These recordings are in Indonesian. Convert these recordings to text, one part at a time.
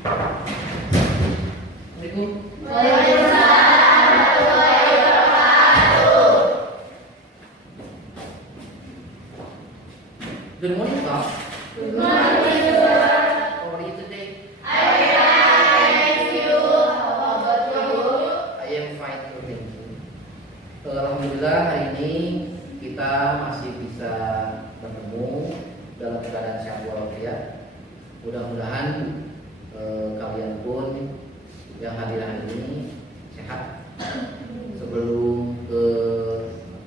Good morning, Bob. Good morning, sir. How are you today? I thank you. How about you? I am fine, thank you. Alhamdulillah hari ini kita masih bisa bertemu dalam keadaan sehat walafiat. Mudah-mudahan kalian pun yang hadir hari ini sehat. Sebelum ke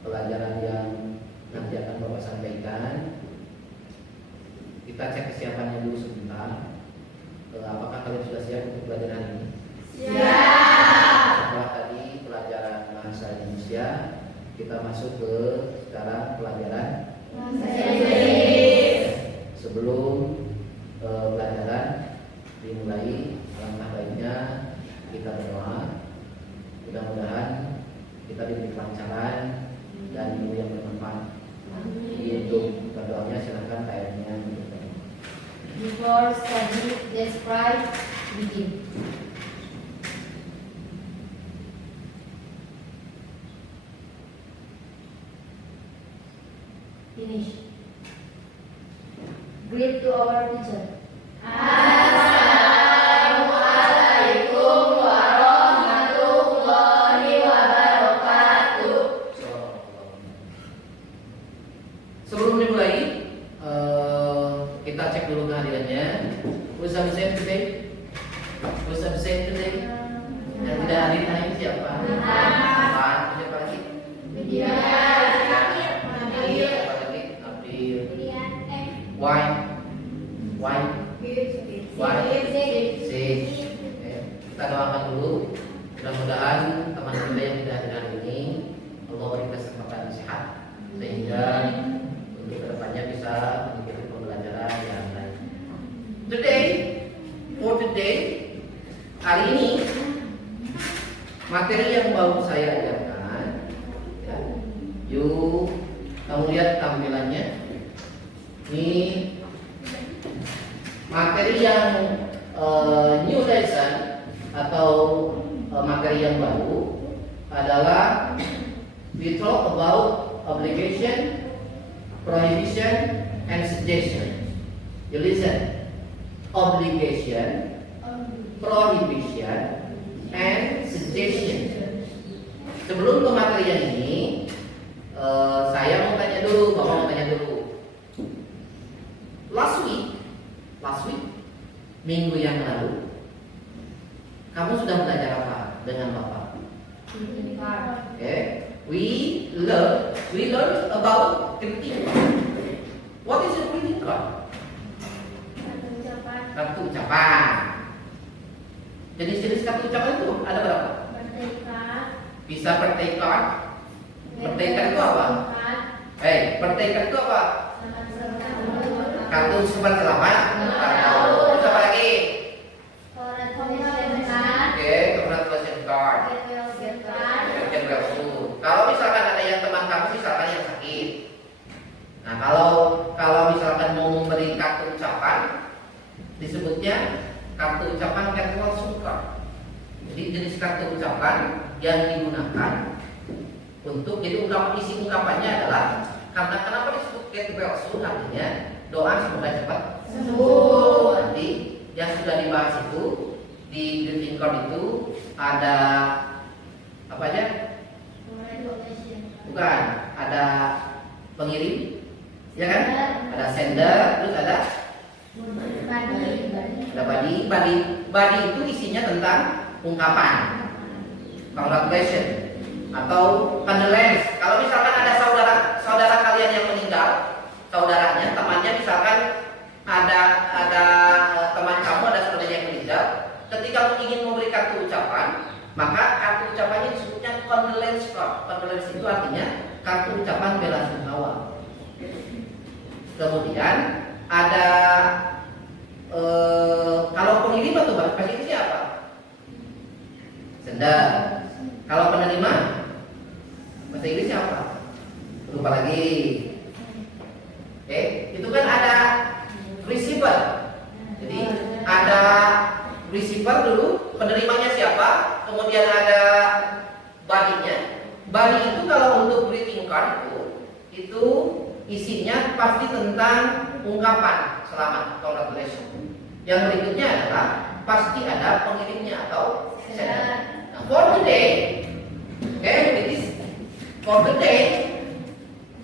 pelajaran yang nanti akan Bapak sampaikan, kita cek kesiapannya dulu sebentar. Apakah kalian sudah siap untuk belajar hari ini? Siap. Setelah tadi pelajaran bahasa Indonesia, kita masuk ke sekarang pelajaran Bahasa Inggris. Sebelum pelajaran dimulai, alangkah baiknya kita berdoa. Mudah-mudahan kita diberi kelancaran dan ilmu yang bermanfaat. Untuk berdoanya silakan tayarnya. Before study, let's pray. Begin. Finish. Greet to our teacher. Assalamualaikum warahmatullahi wabarakatuh. Sebelum dimulai, kita cek dulu kehadirannya. Who's absent today? Who's absent today? Yang tidak hadir hari ini siapa? Apa? Siapa lagi? Media. Siapa lagi? Nabil. Why? Six. Kita doakan dulu. Mudah-mudahan teman kita yang tidak hadir hari ini Allah beri kesempatan sehat sehingga untuk kedepannya bisa mengikuti pembelajaran yang lain. For today, hari ini materi yang baru saya ajarkan. Ya. Yuk, kamu lihat tampilannya. Ini materi yang new lesson atau materi yang baru adalah we talk about obligation, prohibition, and suggestion. You listen. Obligation, prohibition, and suggestion. Sebelum ke materi yang ini, saya mau tanya dulu, Bapak mau tanya dulu. Last week, minggu yang lalu, kamu sudah belajar apa dengan Bapak? Okay. We learn about greeting card. What is a greeting card? Kartu ucapan. Jenis-jenis kartu ucapan itu ada berapa? Bisa birthday card. Birthday card itu apa? Birthday card itu apa? Kartu ucapan selamat. Terus apa lagi? Congratulations card. Kalau misalkan ada yang teman kamu misalkan yang sakit. Nah, kalau misalkan mau memberi kartu ucapan disebutnya kartu ucapan casual card. Jadi jenis kartu ucapan yang digunakan untuk jadi isi ungkapannya adalah karena kenapa disebut casual, artinya doa semoga cepat sembuh. Nanti yang sudah dibahas itu di greeting card itu ada apa aja? Bukan, ada pengirim, ya kan? Ada sender, terus ada body itu isinya tentang ungkapan congratulations atau condolence. Kalau misalkan ada saudara kalian yang meninggal, saudaranya, temannya, misalkan ada teman kamu, ada saudaranya yang meninggal, ketika ingin memberi kartu ucapan, maka kartu ucapannya disebutnya condolence card. Condolence itu artinya kartu ucapan bela sungkawa. Kemudian ada kalau pengirim atau bahasa Inggrisnya apa? Sender. Kalau penerima bahasa Inggrisnya apa? Lupa lagi. Itu kan ada receiver. Jadi ada receiver dulu, penerimanya siapa, kemudian ada body-nya. Body itu kalau untuk greeting card itu isinya pasti tentang ungkapan selamat, congratulations. Yang berikutnya adalah pasti ada pengirimnya atau sender. Nah, for today, okay, it is for today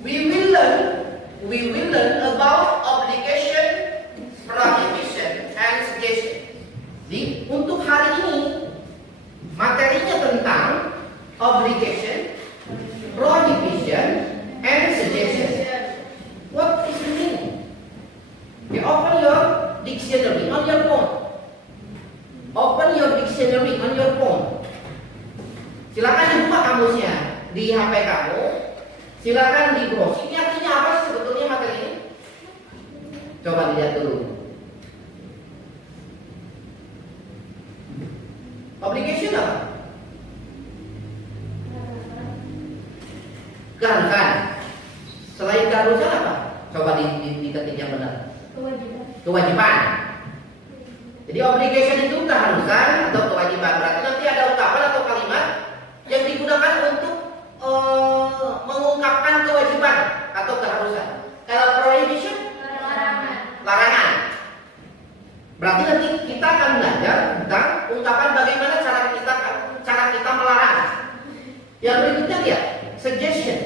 we will learn about obligation, prohibition, and suggestion. Jadi untuk hari ini materinya tentang obligation, prohibition, and suggestion. What is the meaning? You open your dictionary on your phone. Open your dictionary on your phone. Silakan dibuka kamusnya di HP kamu. Silakan di browse. Ini artinya apa sih sebetulnya materi ini? Coba dilihat dulu. Obligation apa? Keharusan. Selain keharusan apa? Coba diketik yang benar. Kewajiban. Jadi obligation itu keharusan atau kewajiban. Berarti nanti ada ungkapan atau kalimat yang digunakan untuk mengungkapkan kewajiban atau keharusan. Kalau prohibition, larangan. Berarti nanti kita akan belajar tentang ungkapan bagaimana cara kita melarang. Yang berikutnya lihat, suggestion.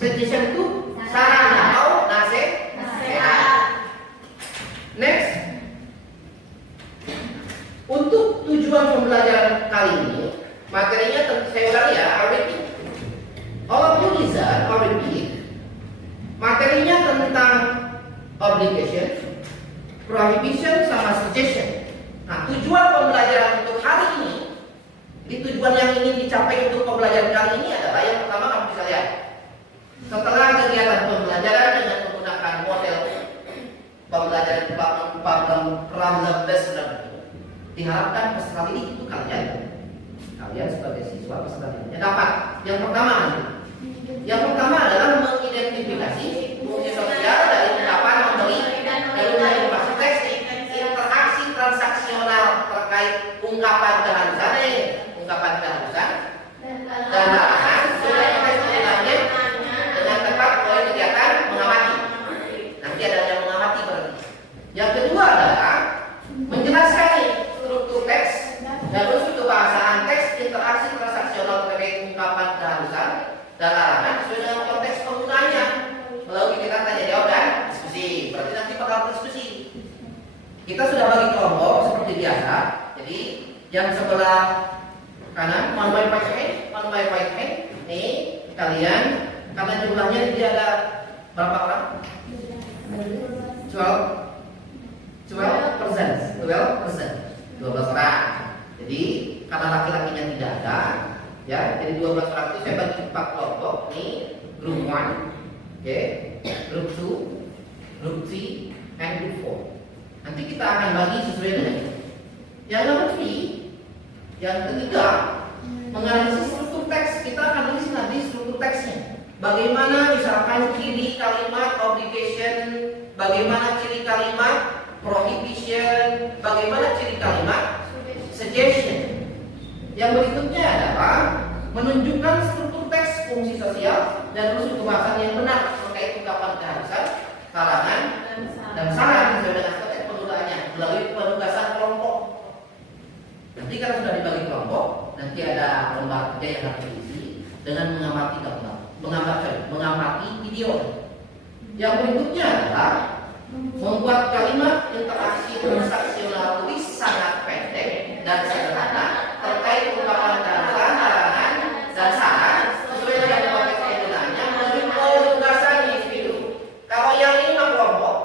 Suggestion itu saran atau nasihat. Next, untuk tujuan pembelajaran kali ini, materinya saya ulangi ya, repeat. All of you listen or repeat. Materinya tentang obligation, prohibition, sama suggestion. Nah, tujuan pembelajaran untuk hari ini, di tujuan yang ingin dicapai untuk pembelajaran kali ini adalah yang pertama kamu bisa lihat. Setelah kegiatan pembelajaran dengan menggunakan model pembelajaran problem based learning, diharapkan peserta didik itu kalian sebagai siswa peserta didiknya dapat yang pertama adalah mengidentifikasi fungsi sosial dari ungkapan memberi informasi teks, interaksi transaksional terkait ungkapan keharusan dan larangan sudah istilahnya dengan tepat oleh kegiatan mengamati. Nanti ada yang mengamati berarti. Yang kedua adalah menjelaskan struktur teks dan unsur kebahasaan teks, interaksi transaksional terkait ungkapan keharusan dan larangan sesuai dengan konteks penggunanya melalui kegiatan tanya jawab dan diskusi. Berarti nanti bakal diskusi. Kita sudah bagi kelompok seperti biasa. Jadi yang sebelah kanan one by five hand. Nih kalian karena jumlahnya dia ada berapa orang? 12%. 12 orang. Jadi karena laki-lakinya tidak ada, ya, jadi 12 orang itu saya bagi 4 kelompok. Nih group 1, oke, group 2, group 3, and group 4. Nanti kita akan bagi sesuai dengan itu. Yang nomor 3, yang ketiga, menganalisis struktur teks. Kita akan tulis nanti struktur teksnya. Bagaimana misalkan ciri kalimat obligation, bagaimana ciri kalimat prohibition, bagaimana ciri kalimat suggestion. Yang berikutnya adalah menunjukkan struktur teks, fungsi sosial, dan unsur kebahasaan yang benar terkait ungkapan keharusan, larangan, dan saran sesuai dengan konteks penggunaannya melalui penugasan kelompok. Nanti kalau sudah dibagi kelompok, nanti ada lembar kerja yang harus diisi dengan mengamati video. Yang berikutnya adalah membuat kalimat interaksi transaksional tulis sangat pendek dan sederhana terkait ungkapan keharusan, larangan, dan saran sesuai dengan konteks penggunaannya melalui penugasan individu. Kalau yang ini kelompok,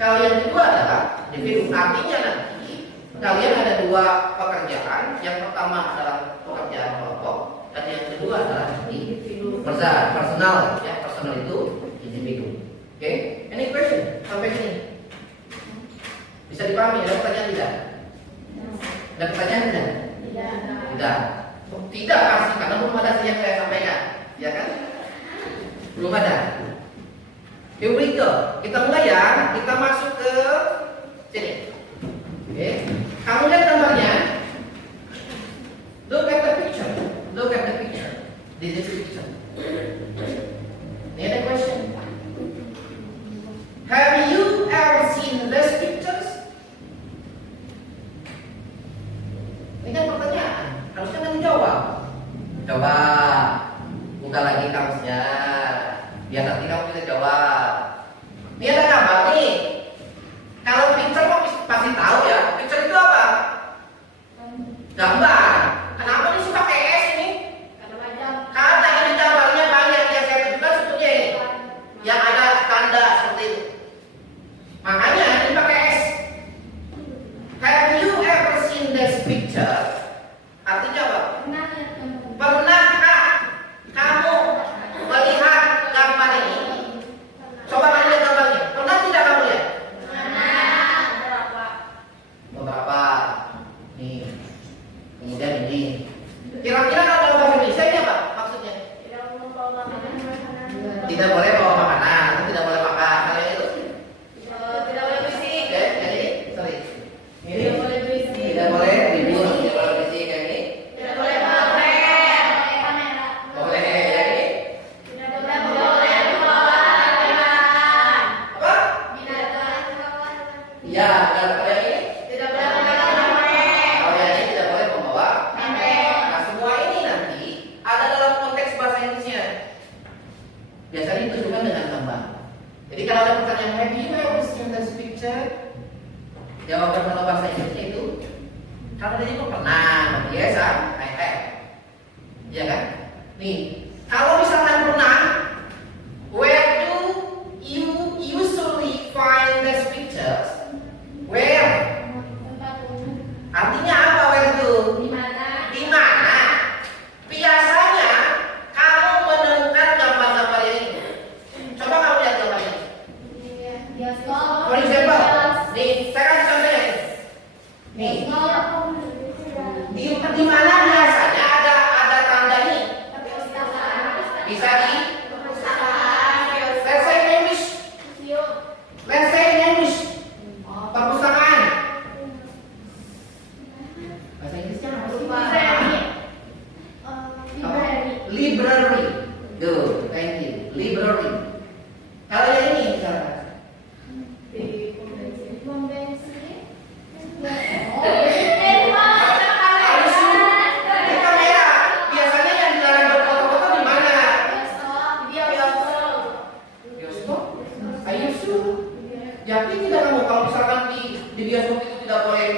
kalau yang kedua adalah individu. Artinya nanti kalian ada 2 pekerjaan. Yang pertama adalah pekerjaan kelompok dan yang kedua adalah individu. Personal, ya, personal itu individu. Oke, any question sampai sini? Bisa dipahami? Ada pertanyaan tidak? Ada pertanyaan tidak? Tidak. Tidak pasti karena belum ada yang saya sampaikan, ya kan? Belum ada. Here we go. Kita mulai ya. Kita masuk ke sini. Oke. Ya, dan kalau yang ini, Tidak boleh menggunakan HP. kalau yang ini tidak boleh membawa. HP. Nah, semua ini nanti ada dalam konteks bahasa Inggrisnya. Biasanya ditujukan dengan gambar. Jadi kalau ada pertanyaan have you ever seen this picture? Jawaban kalau bahasa Inggrisnya itu kalau dia juga pernah, yes, I have. Iya kan? Nih, kalau misalkan pernah, where do you usually find these pictures? Where? Tempat umum. Artinya apa where itu? Di mana? Di mana? Biasanya kamu menemukan gambar-gambar ini. Coba kamu lihat gambar ini. Bioskop. For example, nih, saya kasih contohnya. Nih, di mana biasanya ada tanda ini? Bisa di let's say in English. Let's say in English. Perpustakaan. Bahasa Inggrisnya apa sih? Library. Good, thank you. Library. Kalau yang ini misalkan. Ini kamera. Biasanya yang dilarang berfoto-foto di mana? Bioskop. Are you sure? Yakin tidak kamu kalau misalkan di bioskop itu tidak boleh?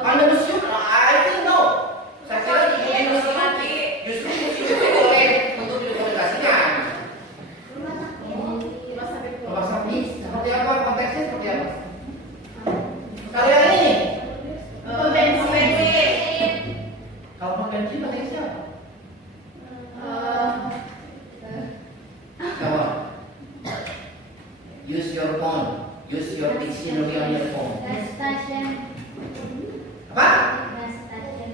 Anda museum? I think no. Saya kira di museum justru museum itu boleh untuk didokumentasikan. Rumah sakit seperti apa? Konteksnya seperti apa? Kalau yang ini, kalau konvensi bahasa Inggrisnya apa? Coba. Use your phone. Use your dictionary on your phone. Apa?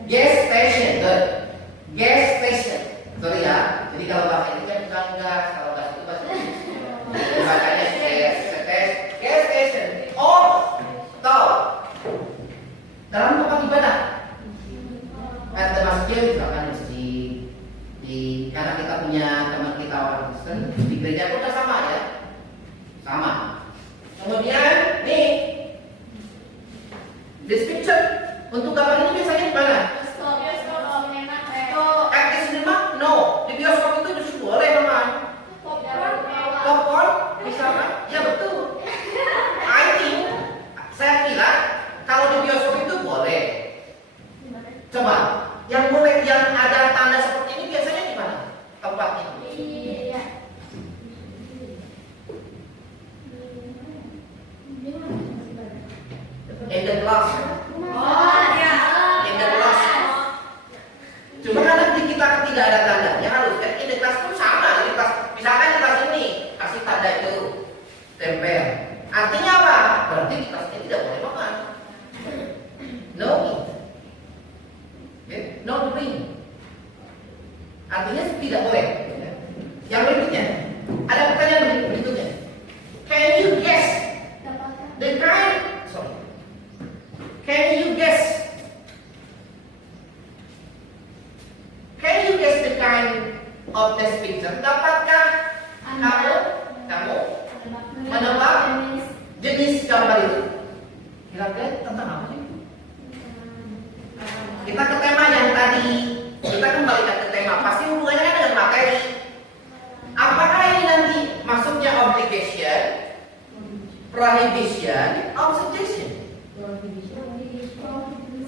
Gas station. Good. Gas station. Sorry ya. Jadi kalau bahasa Inggrisnya bukan gas, kalau gas itu bahasa Inggris. Bacanya gas station. Oh, tahu. Dalam tempat ibadah. Ada masjid, misalkan masjid. Karena kita punya teman kita orang Kristen, di gereja pun sama ya. Sama. Kemudian nih, this picture untuk gambar ini biasanya di mana? At the cinema? No. Di bioskop itu justru boleh teman. Popcorn, misalkan? Ya betul. I think, saya kira kalau di bioskop itu boleh. Coba, yang boleh, yang ada tanda seperti ini biasanya di mana? Tempatnya? In the glass. In the glass. Cuma karena di kita tidak ada tandanya harus kan in the glass pun sama. Di kelas, misalkan di kelas ini kasih tanda itu tempel. Artinya apa? Berarti di kelasnya tidak boleh makan. No eat. Okay? No drink. Artinya tidak boleh. Yang berikutnya, ada pertanyaan berikutnya. Can you guess the kind? Sorry. Can you guess? Can you guess the kind of this picture? Dapatkah kamu menebak jenis gambar itu? Kira-kira tentang apa sih? Kita ke tema yang tadi. Kita kembalikan ke tema. Pasti hubungannya kan dengan materi. Apakah ini nanti masuknya obligation, prohibition, or suggestion?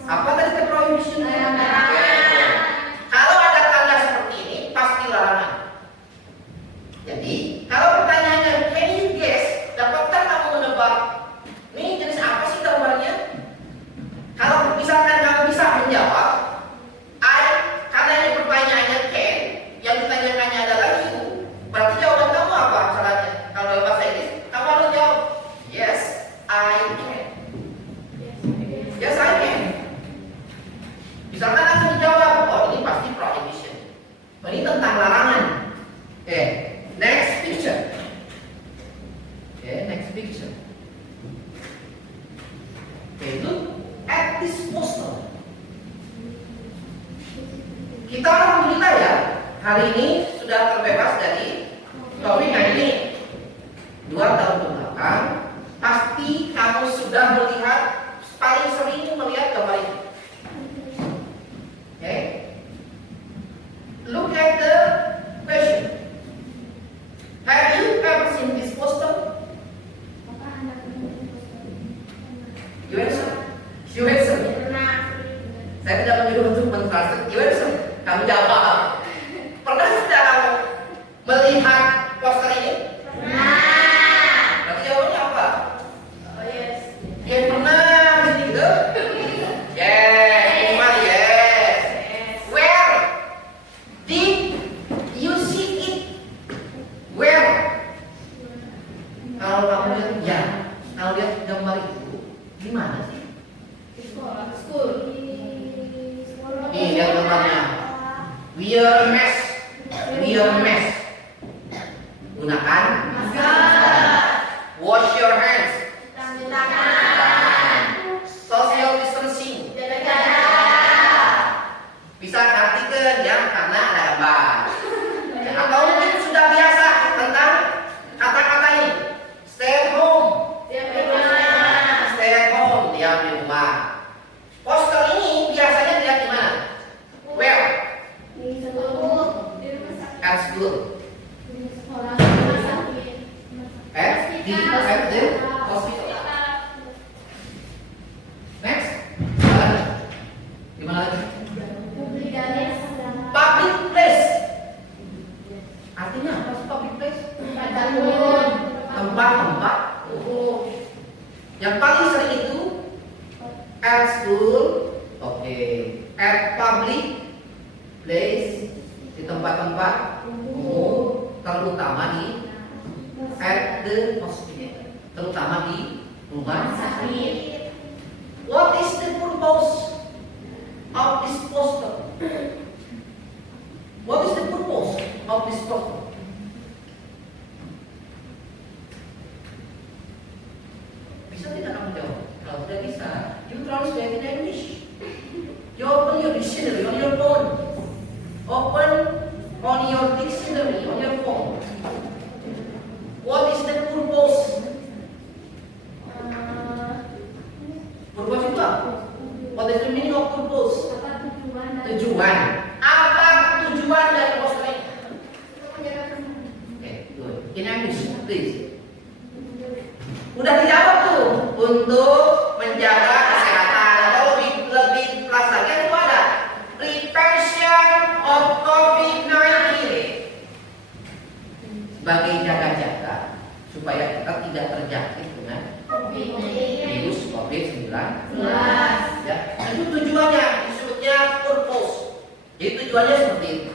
Apa tadi ke prohibition? Kalau ada tanda seperti ini, pasti larangan. Jadi, kalau pertanyaannya, can you guess? Dapatkah kamu menebak? Ini jenis apa sih gambarnya? Kalau misalkan kamu bisa menjawab, karena ini pertanyaannya can, yang ditanyakannya adalah you, berarti jawaban kamu apa caranya? Kalau dalam bahasa Inggris, kamu harus jawab, yes, I can. Yes, I can. Misalkan langsung dijawab, oh ini pasti prohibition. Oh, ini tentang larangan. Oke, next picture. Oke, next picture. Oke, itu at disposal. Kita alhamdulillah ya, hari ini sudah terbebas dari COVID-19. 2 tahun ke belakang belakang, pasti kamu sudah melihat, paling sering melihat gambar ini. Oke? Look at the question. Have you ever seen this poster? You answer. You answer. Saya tidak menyuruh untuk mentranslate. You answer. Kamu jawab. Pernah tidak kamu melihat poster ini? Berarti jawabannya apa? Yes, pernah di sini gitu? Yes, cuma yes. Where did you see it? Where? Kalau kamu lihat, ya, kalau lihat gambar itu, di mana sih? Nih, lihat gambarnya. Wear mask. Wear mask. Gunakan masker. Wash your hands. Social distancing. Bisa artikan ya, karena ada gambar. Atau mungkin sudah biasa tentang kata-kata ini. Stay at home. Stay at home, diam di rumah. Poster ini biasanya dilihat di mana? Where? At school. At the hospital. Next. Di mana lagi? Public place. Artinya apa sih public place? Tempat-tempat. Yang paling sering itu at school, oke. At public place, di tempat-tempat umum, terutama di at the hospital, terutama di rumah sakit. What is the purpose of this poster? What is the purpose of this poster? Bisa tidak kamu jawab? Kalau tidak bisa, you translate in English. You open your dictionary on your phone. Open on your dictionary on your phone. What is the purpose? Purpose itu apa? What is the meaning of purpose? Tujuan. Apa tujuan dari poster ini? Okay, good. In English, please. Udah dijawab tuh, untuk menjaga kesehatan, atau lebih kelas lagi itu ada prevention of COVID-19, sebagai jaga-jaga supaya kita tidak terjangkit dengan virus COVID-19. Ya, itu tujuannya, disebutnya purpose. Jadi tujuannya seperti itu.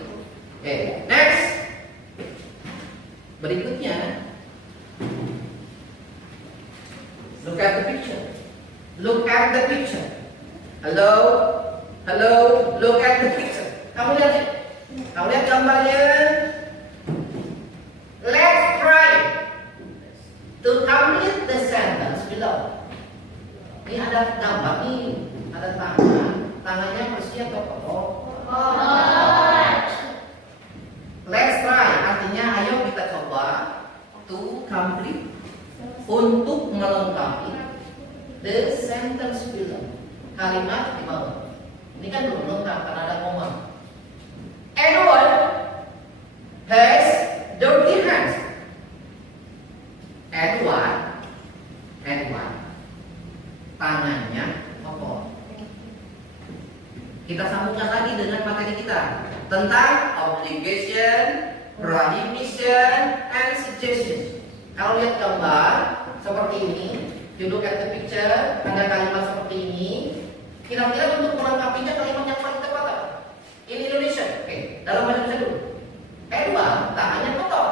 Oke, next. Berikutnya, look at the picture. Look at the picture. Hello, hello. Look at the picture. Kamu lihat, kamu lihat gambarnya. Let's try to complete the sentence below. Ini ada gambar nih, ada tangan. Tangannya bersih atau kotor? Let's try, artinya ayo kita coba to complete, untuk melengkapi the sentence below. Kalimat di bawah. Ini kan belum lengkap karena ada koma. Edward has dirty hands. Edward tangannya kotor. Kita sambungkan lagi dengan materi kita tentang obligation, prohibition, and suggestion. Kalau lihat gambar seperti ini, you look at the picture, ada kalimat seperti ini. Kira-kira untuk melengkapinya kalimat yang paling tepat apa? In Indonesia. Oke, dalam bahasa Indonesia dulu. Edward tangannya kotor.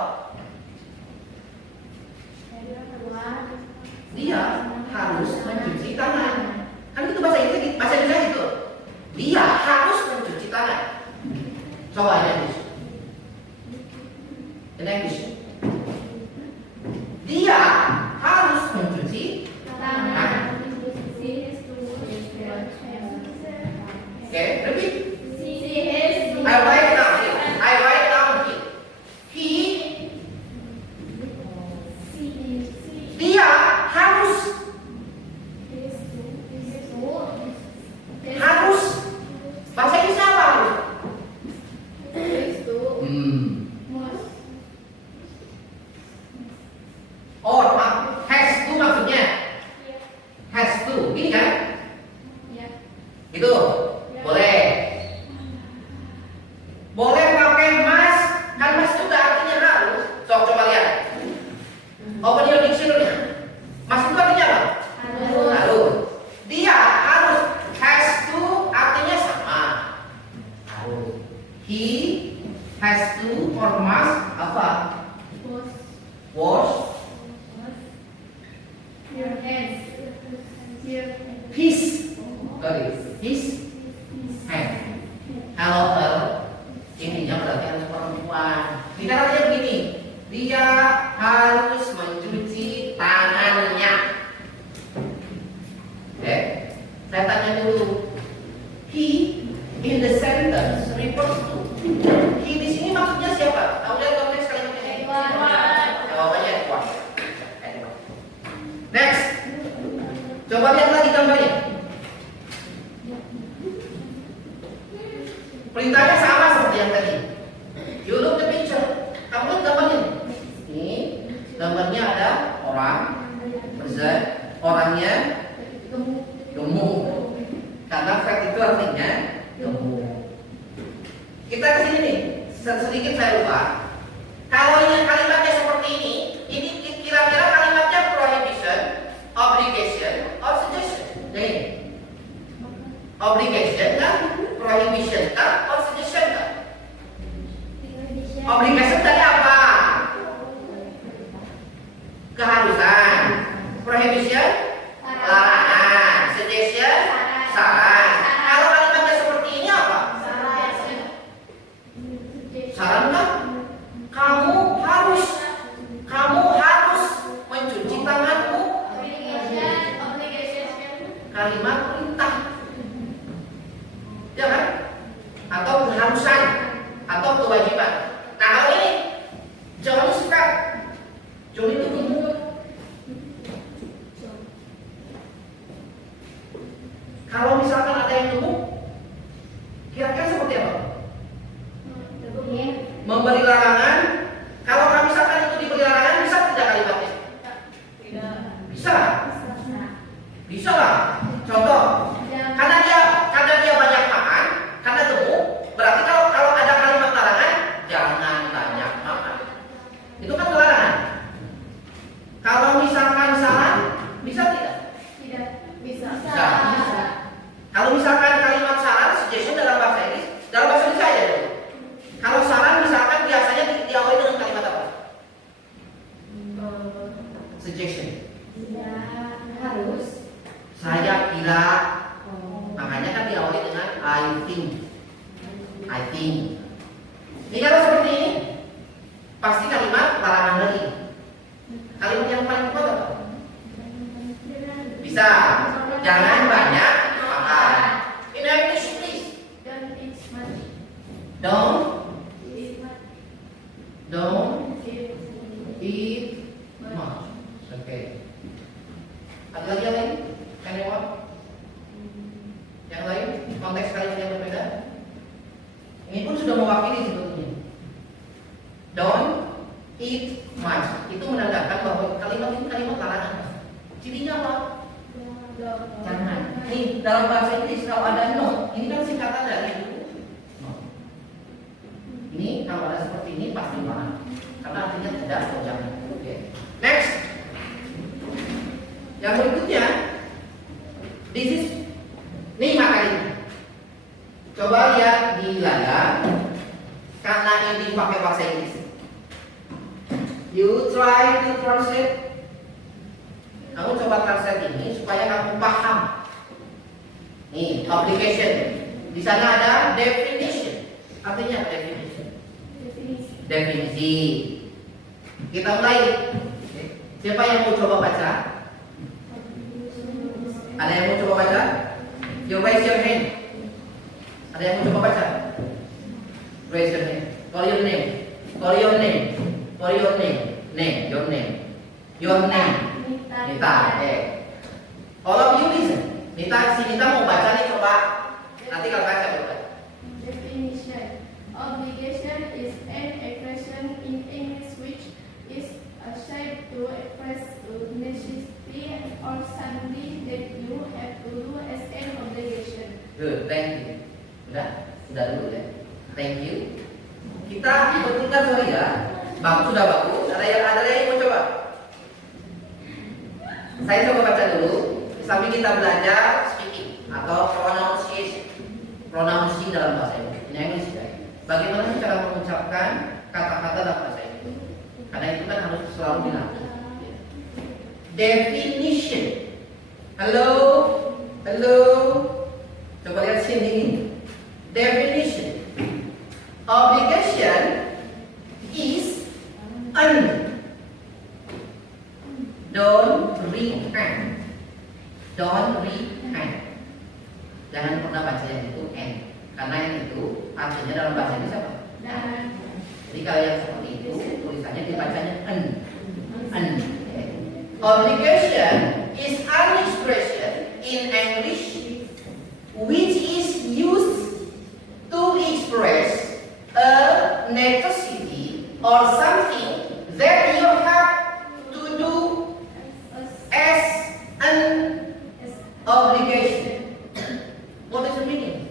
Dia harus mencuci tangan. Kan itu bahasa Indonesia itu. Dia harus mencuci tangan. Coba in English. In English. Dia harus mencuci tangan. Okay, repeat. I write down here. I write down here. Dia Coba lihat lagi gambarnya. Perintahnya sama seperti yang tadi. You look the picture. Kamu lihat gambarnya. Ini gambarnya ada orang, person, orangnya gemuk. Karena fat itu artinya gemuk. Kita ke sini nih. Sedikit saya lupa. Kalau ini kalimatnya seperti ini kira-kira kalimatnya prohibition, obligation, or suggestion. Jadi, obligation kan, prohibition kan, or suggestion kan. Obligation tadi apa? Keharusan. Prohibition, larangan. Suggestion, saran. Kalau kalimatnya seperti ini apa? Saran kan? Kamu harus mencuci tanganmu. Kalimat perintah, ya kan? Atau keharusan, atau kewajiban. Nah kalau ini John is fat. John itu gemuk. Kalau misalkan ada yang gemuk, kira-kira seperti apa? Memberi larangan. Kalau misalkan itu diberi larangan, bisa tidak kalimatnya? Bisa. Bisa lah. Contoh, karena dia banyak makan, karena gemuk, berarti kalau ada kalimat larangan, jangan banyak makan. Itu kan larangan. Kalau misalkan saran, bisa tidak? Bisa. Kalau misalkan kalimat saran, suggestion dalam bahasa Inggris aja dulu. Kalau saran misalkan biasanya diawali dengan kalimat apa? Suggestion. Harus. Saya kira. Makanya kan diawali dengan I think. Ini kalau seperti ini, pasti kalimat larangan lagi. Kalimat yang paling kuat apa? Bisa. Jangan banyak makan. In English, please. Don't eat much. Oke. Ada lagi yang lain? Anyone? Yang lain? Konteks kalimat yang berbeda? Ini pun sudah mewakili sebetulnya. Don't eat much. Itu menandakan bahwa kalimat ini kalimat larangan. Cirinya apa? Jangan. Nih dalam bahasa Inggris kalau ada no, ini kan singkatan dari no. Ini kalau ada seperti ini pasti larangan. Karena artinya tidak atau jangan. Oke. Next. Yang berikutnya, this is nih makanya. Coba lihat di layar, karena ini pakai bahasa Inggris. You try to translate. Kamu coba translate ini supaya kamu paham. Nih, application. Di sana ada definition. Artinya definition. Definisi. Kita mulai. Siapa yang mau coba baca? Ada yang mau coba baca? You raise your hand. Ada yang mau coba baca? Raise your hand. Call your name. Call your name. Call your name. Name. Your name. Your name. Nita. All of you listen. Si Nita mau baca nih, coba. Nanti kalau baca coba. Definition. Obligation is an expression in English which is said to express necessity or something that you have to do as an obligation. Good, thank you. Sudah dulu ya. Thank you. Kita betulkan sorry ya. Sudah bagus. Ada yang mau coba? Saya coba baca dulu. Sambil kita belajar speaking atau pronouncing dalam bahasa Inggris. Bagaimana cara mengucapkan kata-kata dalam bahasa Inggris? Karena itu kan harus selalu dilatih. Definition. Halo. Coba lihat sini. Definition. Obligation is an. Don't read. Jangan pernah baca yang itu n. Karena yang itu artinya dalam bahasa Inggris apa? Jadi kalau yang seperti itu tulisannya dibacanya an. Obligation is an expression in English which is used to express a necessity or something that you have to do as an obligation. What is the meaning?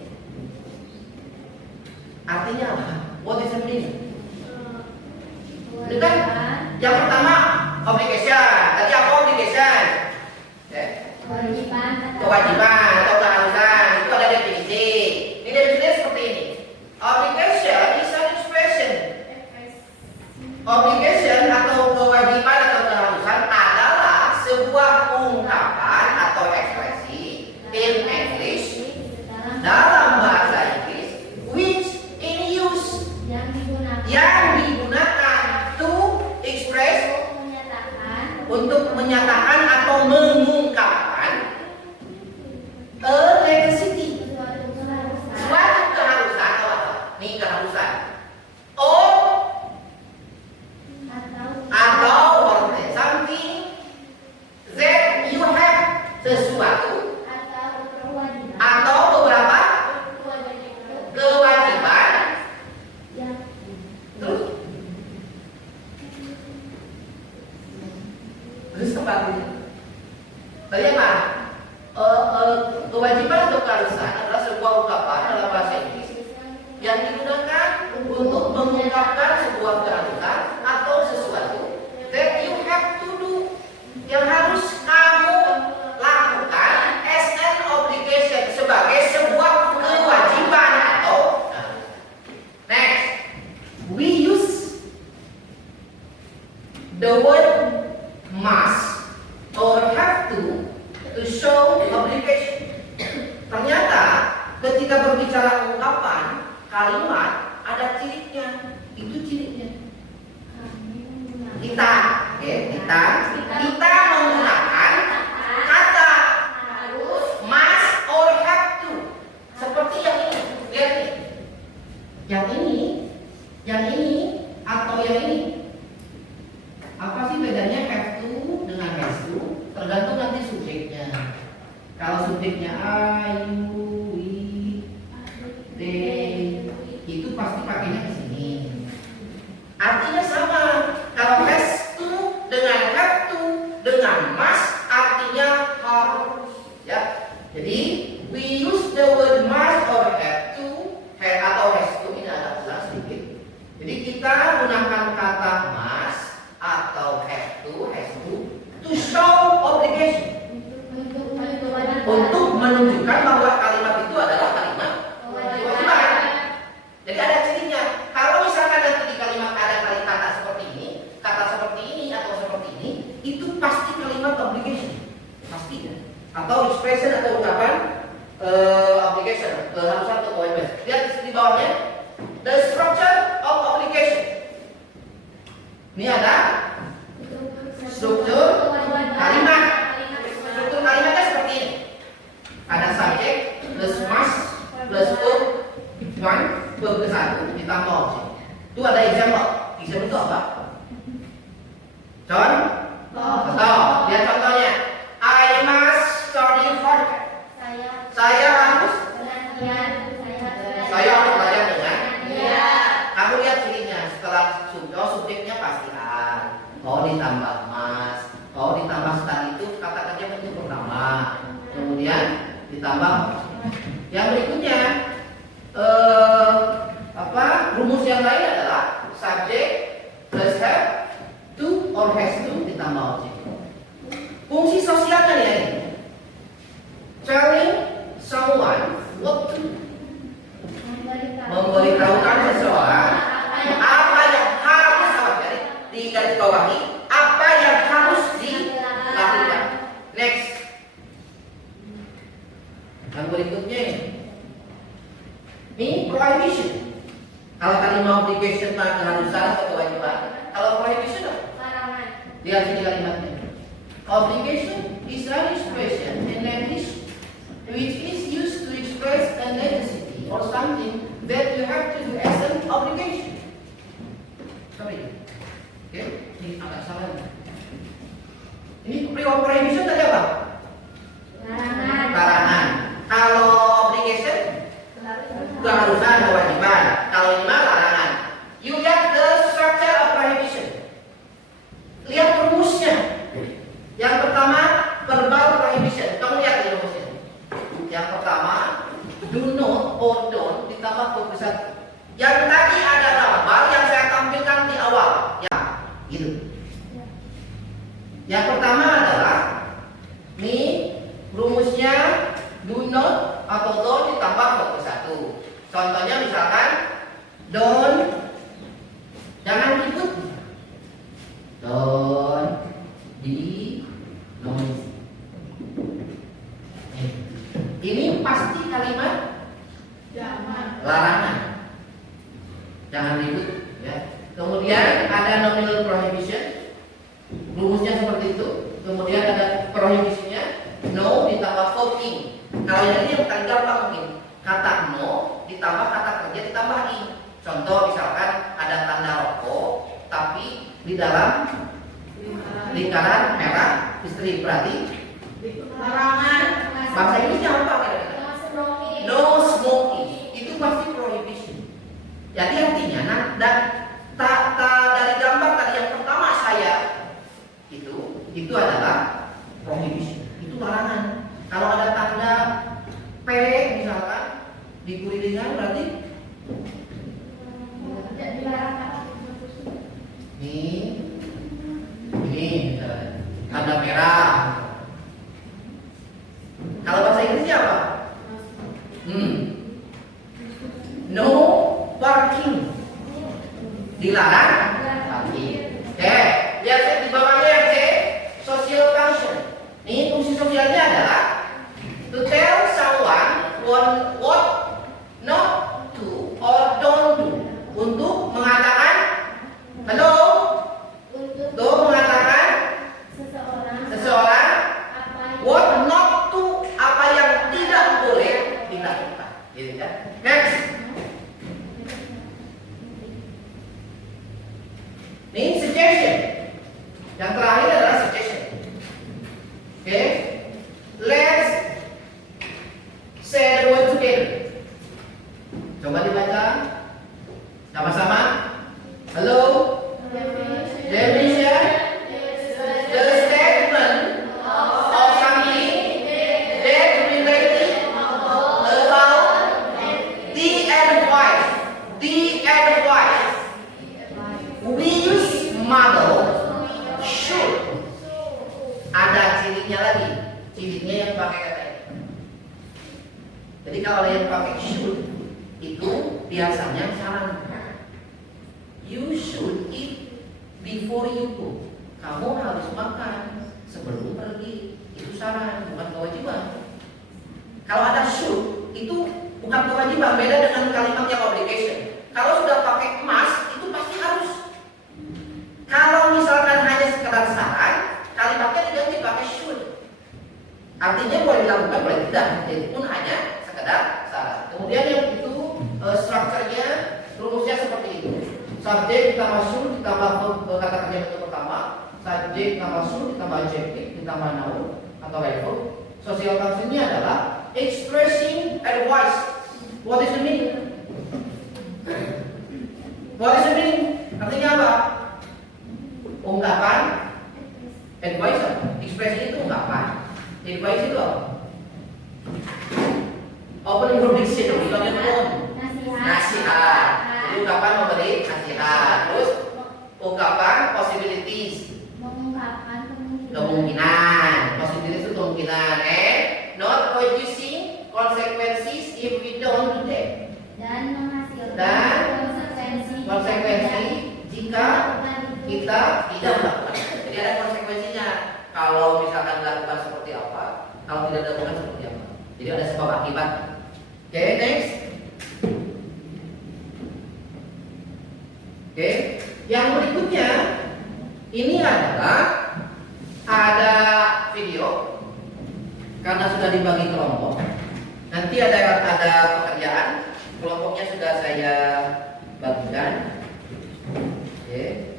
Artinya apa? What is the meaning? Ini kan yang pertama obligation. Tadi apa obligation? Kewajiban atau keharusan. Itu ada definisi. Ini definisinya seperti ini. Obligation is an expression. Obligation atau kewajiban atau keharusan adalah sebuah ungkapan atau ekspresi in English dalam bahasa Inggris which in use yang digunakan to express untuk menyatakan atau mengungkapkan a necessity, suatu keharusan atau apa? Nih keharusan. Atau something that you have, sesuatu atau beberapa kewajiban. Terus apa artinya? Tadi apa? Kewajiban atau keharusan adalah sebuah ungkapan dalam bahasa Inggris yang digunakan untuk mengungkapkan sebuah keharusan atau sesuatu that you have to do, yang harus kamu lakukan as an obligation, sebagai sebuah kewajiban atau next, we use the word must or have to show obligation. Ternyata ketika berbicara ungkapan kalimat ada cirinya. Itu cirinya. Kita menggunakan kata must or have to. Seperti yang ini. Lihat nih. Yang ini atau yang ini. Apa sih bedanya have to dengan has to? Tergantung nanti subjeknya. Kalau subjeknya I, you, we, they, itu pasti pakainya ke sini. Artinya sama. Kalau has to dengan have to dengan must artinya harus. Ya. Jadi we use the word must or have to, atau has to, ini ada ulang sedikit. Jadi kita gunakan kata must atau have to, has to show obligation. Untuk menunjukkan bahwa kalimat itu adalah kalimat kewajiban. Jadi ada cirinya. Kalau misalkan nanti di kalimat ada kata seperti ini, kata seperti ini atau seperti ini, itu pasti kalimat obligation, pasti ya. Atau expression atau ucapan obligation, keharusan atau kewajiban. Lihat di bawahnya, the structure of obligation. Ini ada struktur kalimat. Struktur kalimatnya seperti ini. Ada subjek plus must plus verb one verb ke satu ditambah objek. Itu ada example. Example itu apa? Contoh. Lihat contohnya. I must study hard. Saya harus belajar dengan. Kamu lihat cirinya. Setelah subjeknya pasti I. Ditambah must. Ditambah study itu kata kerja bentuk pertama. Kemudian ditambah yang berikutnya rumus yang lain adalah subjek plus have to or has to ditambah objek. Fungsi sosialnya ya ini. Telling someone what to, memberitahukan seseorang apa yang harus di garis bawahi, apa yang harus dilakukan. Next. Yang berikutnya ini prohibition. Kalau kalimat obligation mah keharusan atau kewajiban. Kalau prohibition apa? Lihat sini kalimatnya. Obligation is an expression in English which is used to express a necessity or something that you have to do as an obligation. Sorry. Oke, ini agak salah. Ini prohibition tadi apa? prohibisinya no ditambah verb ing. Kalau yang ini yang paling gampang mungkin. Kata no ditambah kata kerja ditambah ing. Contoh misalkan ada tanda rokok tapi di dalam lingkaran merah istri, berarti Larangan. bahasa Inggrisnya apa kira-kira? No smoking. Itu pasti prohibition. Jadi artinya dan dari gambar tadi yang pertama saya itu adalah prohibition. Itu larangan. Kalau ada tanda P misalkan di kurilingan berarti Tidak dilarang. ini tanda merah. Kalau bahasa Inggrisnya apa? No parking. Dilarang parking. Oke, ya di bawahnya yang C, social function. Ini fungsi sosialnya adalah to tell someone what not to or don't do. Untuk mengatakan halo, untuk mengatakan seseorang what not to, apa yang tidak boleh dilakukan. Gitu kan? Next. Ini suggestion. Yang terakhir adalah suggestion. Oke. Let's say the word together. Coba dibaca sama-sama. Halo. Definition. The statement of something that related about the advice. The advice. We use model should. Ada cirinya lagi. Cirinya yang pakai kata ini. Jadi kalau yang pakai should itu biasanya sarankan. You should eat before you go. Kamu harus makan sebelum pergi. Itu saran, bukan kewajiban. Kalau ada should itu bukan kewajiban, beda dengan kalimat yang obligation. Kalau sudah pakai must itu pasti harus. Kalau misalkan hanya sekedar saran, kalimatnya diganti pakai should. Artinya boleh dilakukan, boleh tidak. Itu pun hanya sekedar saran. Kemudian yang itu strukturnya, rumusnya seperti itu. Subjek ditambah should ditambah kata kerja bentuk pertama. Subjek ditambah should ditambah adjective ditambah noun atau verb. Social functionnya adalah expressing advice. What is the meaning? What is the meaning? Artinya apa? Ungkapan advice. Ekspresi itu ungkapan. Advice itu apa? Opening group dictionary, nasihat. Jadi ungkapan memberi nasihat. Terus ungkapan possibilities, kemungkinan. Possibilities itu kemungkinan. Not producing consequences if we don't do that. Dan menghasilkan Dan konsekuensi jika kita tidak melakukan. Jadi ada konsekuensinya. Kalau misalkan dilakukan seperti apa, kalau tidak dilakukan seperti apa. Jadi ada sebab akibat. Oke, next. Oke, yang berikutnya ini adalah ada video karena sudah dibagi kelompok. Nanti ada pekerjaan, kelompoknya sudah saya bagikan. Oke,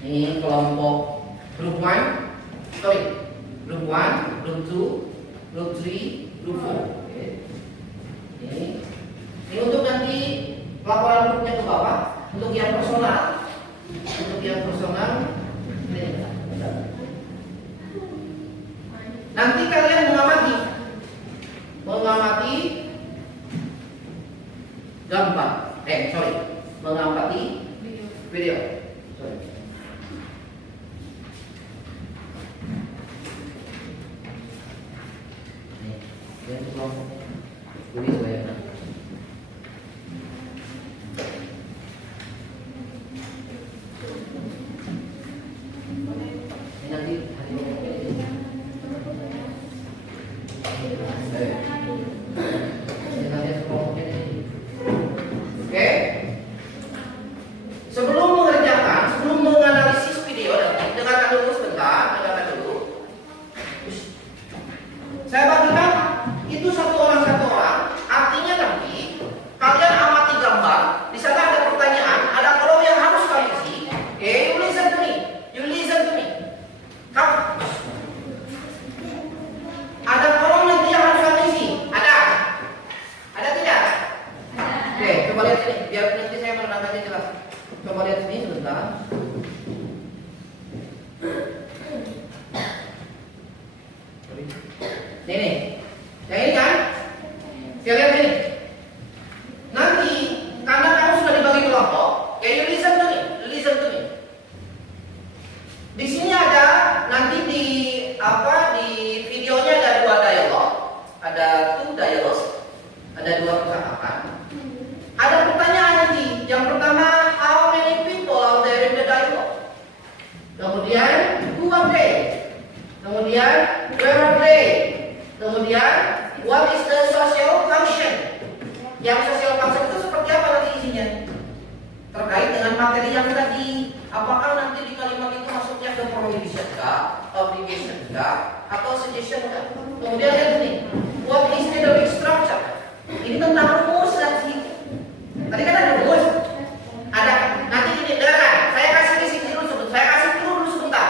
ini kelompok group 1, group 1, group 2, group 3, group 4. Oke. Ini untuk nanti laporan grupnya ke bawah. Untuk yang personal, ini. Nanti kalian mengamati gambar. Mengamati video. Ini kelompoknya. Ini saya. Sebelum menganalisis video, dengarkan dulu sebentar, Saya bagikan itu satu orang, artinya nanti kalian amati gambar, di sana ada pertanyaan, ada kolom yang harus kalian isi. You listen to me, you listen to me. Kamu ada kolom nanti yang harus kalian isi, ada tidak? Oke, coba lihat sini, biar nanti saya menerangkannya jelas. Coba lihat sini sebentar. Nih, yang ini kan? Saya lihat ini. Nanti karena kamu sudah dibagi kelompok, you listen to me, listen to me. Di sini ada nanti di videonya ada 2 dialog, ada 2 dialogs, ada 2 percakapan. Ada pertanyaan nanti. Yang pertama, how many people are there in the dialogue? Kemudian, who are they? Kemudian, where are they? Kemudian, what is the social function? Yang social function itu seperti apa nanti isinya? Terkait dengan materi yang tadi. Apakah nanti di kalimat itu masuknya ke prohibition kah, obligation kah, atau suggestion kah? Kemudian lihat ini, what is the structure? Ini tentang rumus dan sih. Tadi kan ada rumus. Ada. Nanti ini dengarkan. Saya kasih di sini dulu sebentar. Saya kasih dulu sebentar.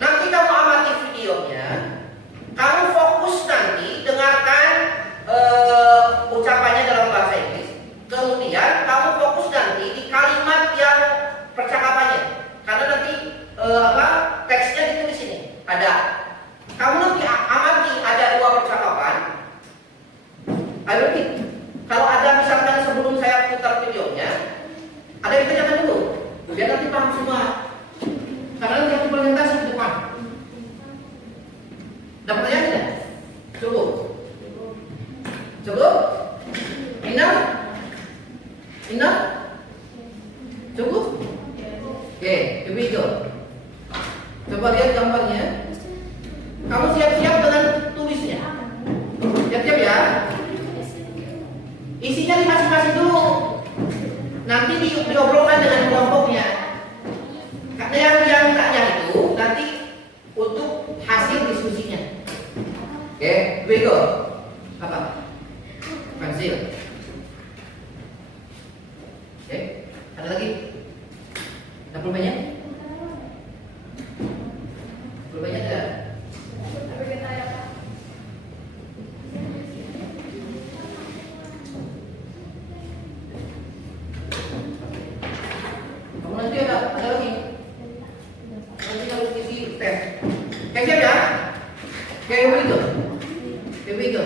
Nanti kamu amati videonya. Kamu fokus nanti dengarkan ucapannya dalam bahasa Inggris. Kemudian kamu fokus nanti di kalimat yang percakapannya. Karena nanti teksnya ditulis sini. Ada. Kamu nanti amati ada 2 percakapan. Ayo repeat. Kalau ada misalkan sebelum saya putar videonya, ada yang ditanyakan dulu, biar nanti paham semua. Karena nanti aku presentasi di depan. Ada pertanyaan tidak? Cukup? Cukup? Enough? Enough? Cukup? Oke, here we go. Coba lihat gambarnya. Kamu siap-siap dengan tulisnya. Siap-siap ya? Isinya di masing-masing dulu. Nanti diobrolkan dengan kelompoknya. Karena yang tanya itu nanti untuk hasil diskusinya. Oke, here we go. Apa? Pensil. Oke, ada lagi? Ada pulpennya? Pulpennya ada? Nanti ada lagi. Nanti harus isi tes. Oke, siap ya? Oke, here we go. Here we go.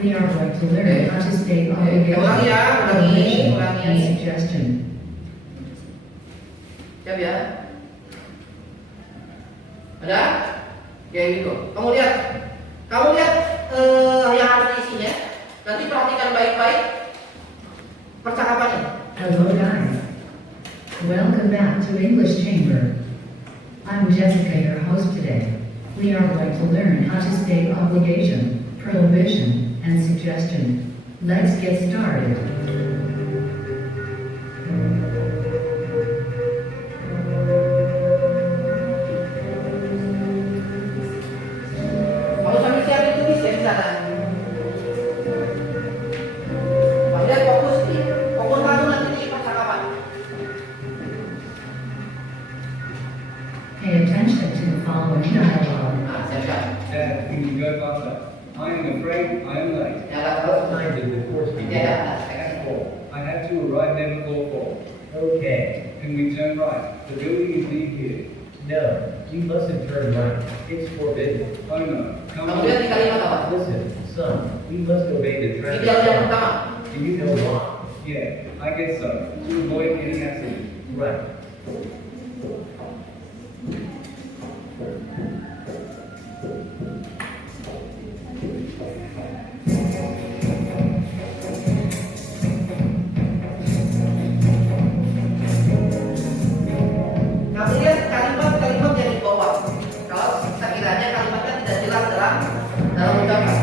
We are going to learn how to state Ulangi ya, ulangi. and suggestion. Siap ya? Ada? Ya gitu. Kamu lihat yang harus diisinya. Nanti perhatikan baik-baik percakapannya. Hello guys. Welcome back to English Chamber. I'm Jessica, your host today. We are going to learn how to state obligation, prohibition, and suggestion. Let's get started. Kalau sambil siapin tulis ya di sana. Lihat fokus kamu nanti di percakapan. Pay attention to the following dialogue. Nah, siap. Dad, can you go faster? I am afraid I am late. Ya ada terus. Time did the course Ya begin? ada. Saya kasih. I have to arrive there before 4. Okay. Can we turn right? The building is near here. No, you mustn't turn right. It's forbidden. Oh no, come Kamu lihat di on. kalimat apa? Listen, son, we must obey the Di traffic dialog yang law. pertama. Do you know why? Yeah, I guess so. To avoid any accident. Right. Kamu lihat kalimat-kalimat yang di bawah. Kalau sekiranya kalimatnya tidak jelas dalam ucapan.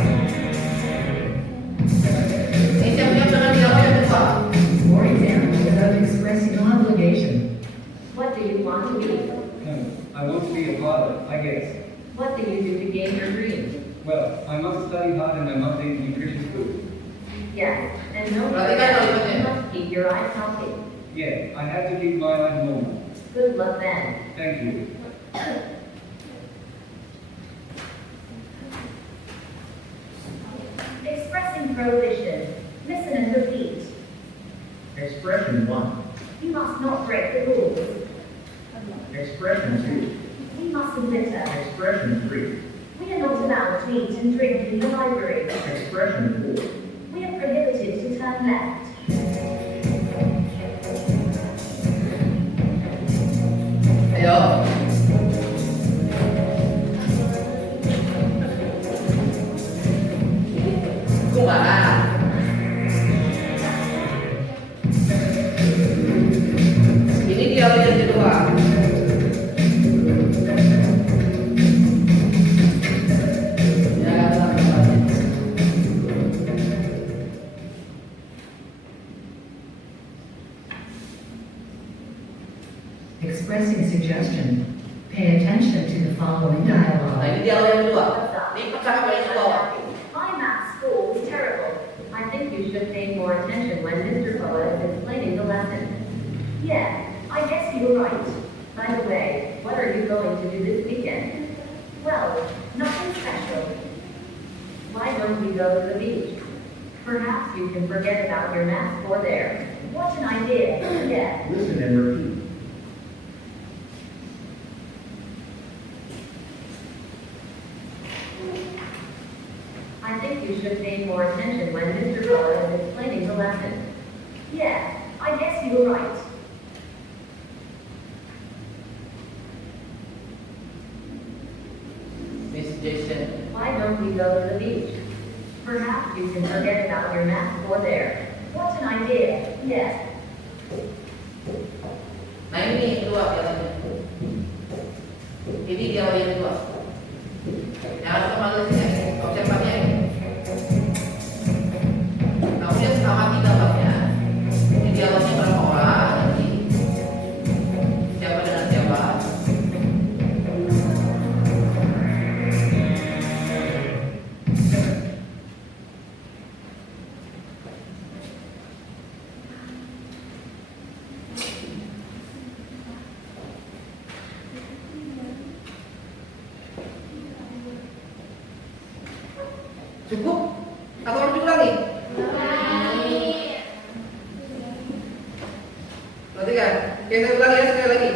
I want to be a pilot, I guess. What do you do to gain your dreams? Well, I must study hard and I must eat nutritious food. Yes, and don't Perhatikan forget, kalimatnya. you must keep your eyes healthy. Yeah, I have to keep my eyes normal. Good luck then. Thank you. Expressing prohibition. Listen and repeat. Expression 1. You must not break the rules. Expression We mustn't litter. 2. Expression 3. We are not allowed to eat and drink in the library. Expression 4. We are prohibited to turn left. Ayo. Kumaha. Ini dialog yang kedua. Ya, teman-teman. Expressing suggestion. Pay attention to the following Nah, dialogue. ini dialog yang kedua. Ini percakapan yang kedua. My math score was terrible. I think you should pay more attention when Mr. Boa is explaining the lesson. Yeah, I guess you were right. By the way, what are you going to do this weekend? Well, nothing special. Why don't we go to the beach? Perhaps you can forget about your math score there. What an idea. Yeah. Listen and repeat. I think you should pay more attention when Mr. Boa is explaining the lesson. Yeah, I guess you were right. Miss Jason. Why don't we go to the beach? Perhaps you can forget about your math score there. What an idea. Yeah. Nah, ini yang kedua dialognya. Ini dialog yang kedua. Yang harus kemarin observasinya ini. Kemudian amati gambarnya. Ini dialognya berapa orang nanti? Siapa dengan siapa? Cukup? Atau harus diulangi? Perhatikan. Oke, saya ulangi ya sekali lagi.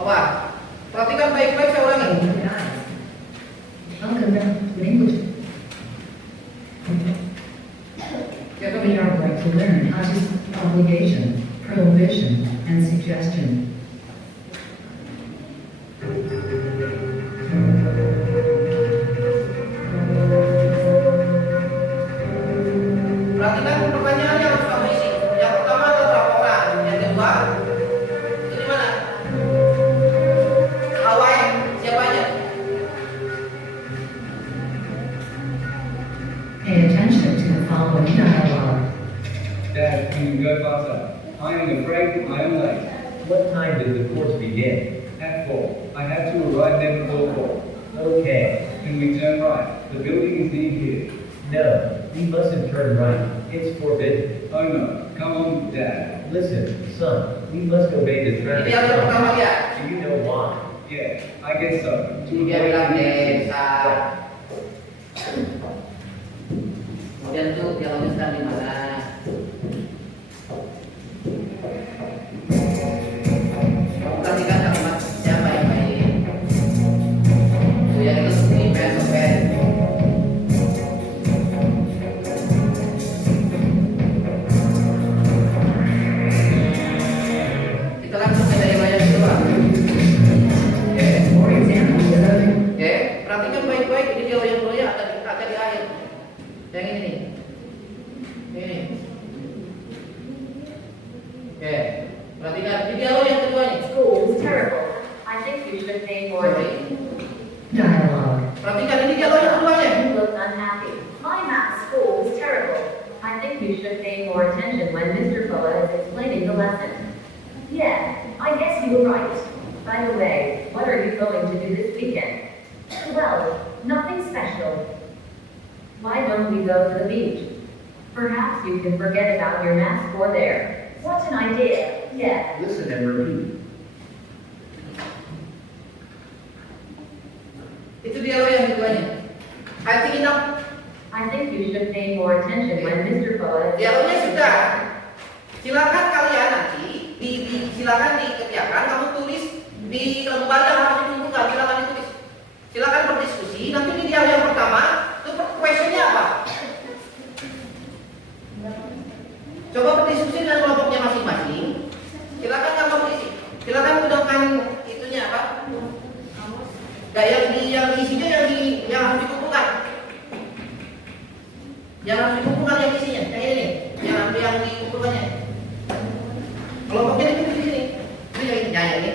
Apa? Perhatikan baik-baik, saya ulangi. Welcome back to English. We are going to learn how to obligation, prohibition, and suggestion. Perhatikan pertanyaannya harus kamu isi. Yang pertama adalah berapa orang? Yang kedua, itu di mana? Hawaii, siapa aja? Pay attention to the following dialogue. Dad, can you go faster? I am afraid I am late. What time did the course begin? At 4. I have to arrive there before 4. Okay. Can we turn right? The building is near here. No, we mustn't turn right. It's forbidden. Oh no. Come on, Dad. Listen, son, we must obey the Ini traffic dialog pertama sign. dia. Do you know why? Yeah, I guess so. Ini dia bilang desa. Kemudian tuh dialognya sedang di mana? Kamu perhatikan kalimatnya baik-baik. Itu yang itu seperti pen. Kita langsung ke dari banyak kedua. Oke. For example, Oke, perhatikan baik-baik ini dialog yang kedua akan di akhir. Yang ini nih. Ini. Oke, perhatikan ini dialog yang kedua nih. School was terrible. I think you should pay Sorry. dialogue. Perhatikan ini dialog yang keduanya. You look unhappy. My math score was terrible. I think you should pay more attention when Mr. Boa is explaining the lesson. Yeah, I guess you were right. By the way, what are you going to do this weekend? Well, nothing special. Why don't we go to the beach? Perhaps you can forget about your mask for there. What an idea. Yeah. Listen and repeat. Itu dialog yang keduanya. I think enough. I think you should pay more attention when Mr. Boa. Dialognya sudah. Silakan kalian nanti silakan dikerjakan. Kamu tulis di lembar yang harus dikumpulkan. Silakan ditulis. Silakan berdiskusi. Nanti di dialog yang pertama itu questionnya apa? Coba berdiskusi dengan kelompoknya masing-masing. Silakan kamu berisi. Silakan gunakan itunya apa? Yang isinya yang harus dikumpulkan. Yang harus dikumpulkan yang isinya, kayak ini, yang dikumpulkannya. Kelompoknya itu di sini. Itu yang ini.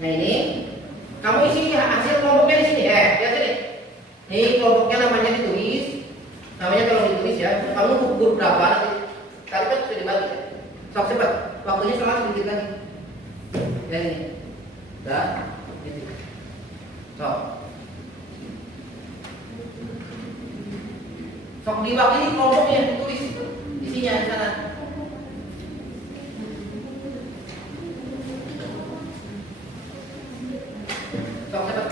Nah ini, kamu isi hasil kelompoknya di sini. Lihat sini. Ini kelompoknya namanya ditulis. Namanya kalau ditulis ya, kamu gugur berapa nanti? Kali kan sudah dibagi. Sok cepat. Waktunya selama sedikit lagi. Ya ini. Dah. Gitu. Sok. Sok dibagi ini kelompoknya ditulis isinya di sana. Sok cepat.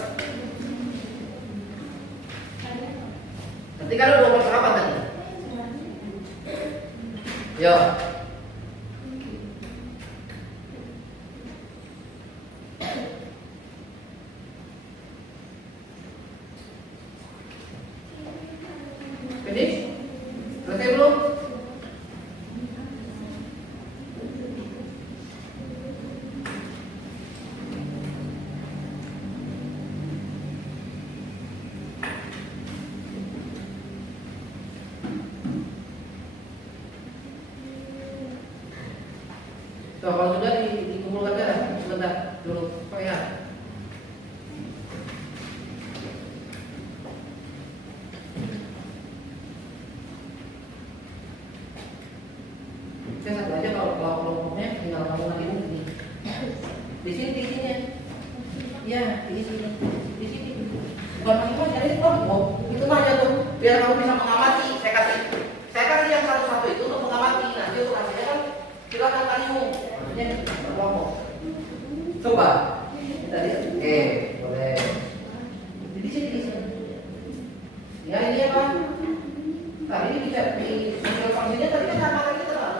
Nanti kalau 20 sahabat tadi. Yo. Finish? Selesai belum? So, kalau sudah dikumpulkan ya, sebentar dulu. Oh ya. Saya satu aja kalau kelompoknya tinggal kamu lagi ini. Di sini. Ya, di sini. Bukan masing-masing, jadi kelompok. Itu aja tuh, biar kamu bisa mengamati. Saya kasih yang satu-satu itu untuk mengamati. Nanti untuk hasilnya kan silakan kamu. Maksudnya kelompok. Coba. Tadi, boleh. Di sini. Ya ini apa? Tadi ini bisa di sosial fungsinya tadi kan sama lagi terang.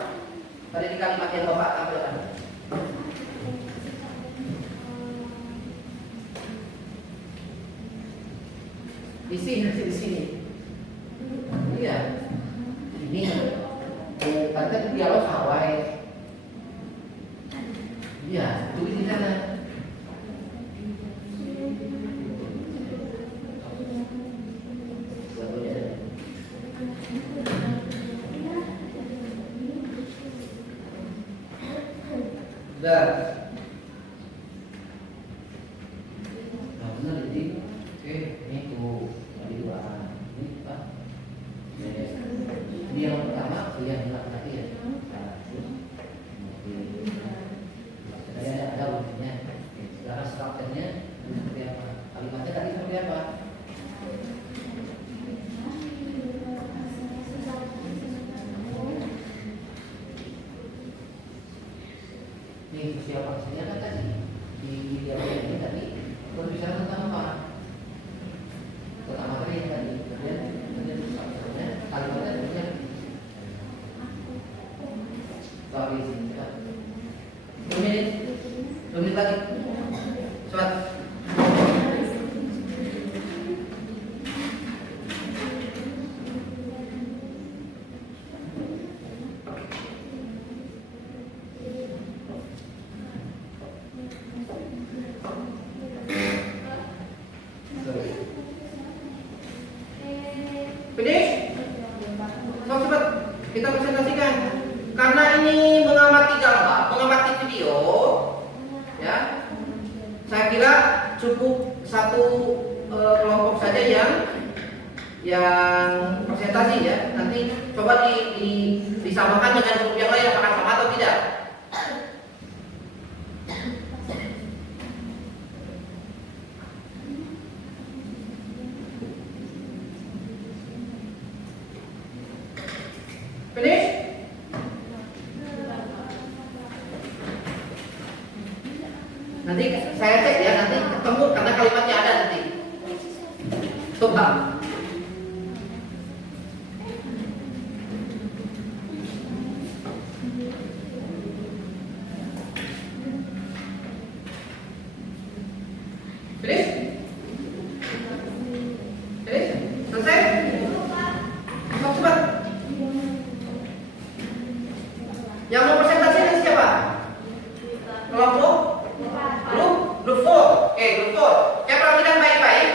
Tadi di kalimat yang Bapak tampilkan. Di sini. Iya. Ini. Tadi kan dialog sawai. Iya, tulis di sana. Sudah. Nah, benar jadi. Oke, ini tuh tadi dua. Ini apa? Ini yang pertama, yang tadi ya. Ada buktinya. Sekarang strukturnya seperti apa? Kalimatnya tadi seperti apa? Nih sosial fungsinya kan tadi di dialog ini tadi berbicara tentang apa? Tentang materi yang tadi. Kemudian strukturnya kalimatnya sebenarnya. Tapi sini kan. 2 menit lagi. Soal. Finish? So, cepat kita presentasikan. Karena ini mengamati gambar, mengamati video, ya. Saya kira cukup satu kelompok saja yang presentasi ya. Nanti coba disamakan dengan grup yang lain apakah sama atau tidak. Finish? Nanti saya cek ya, nanti ketemu karena kalimatnya ada nanti. Coba. Finish? Finish? Selesai? Cepat. Yang mau presentasi ini siapa? Kelompok? Grup 4. Oke, grup 4. Saya perhatikan baik-baik.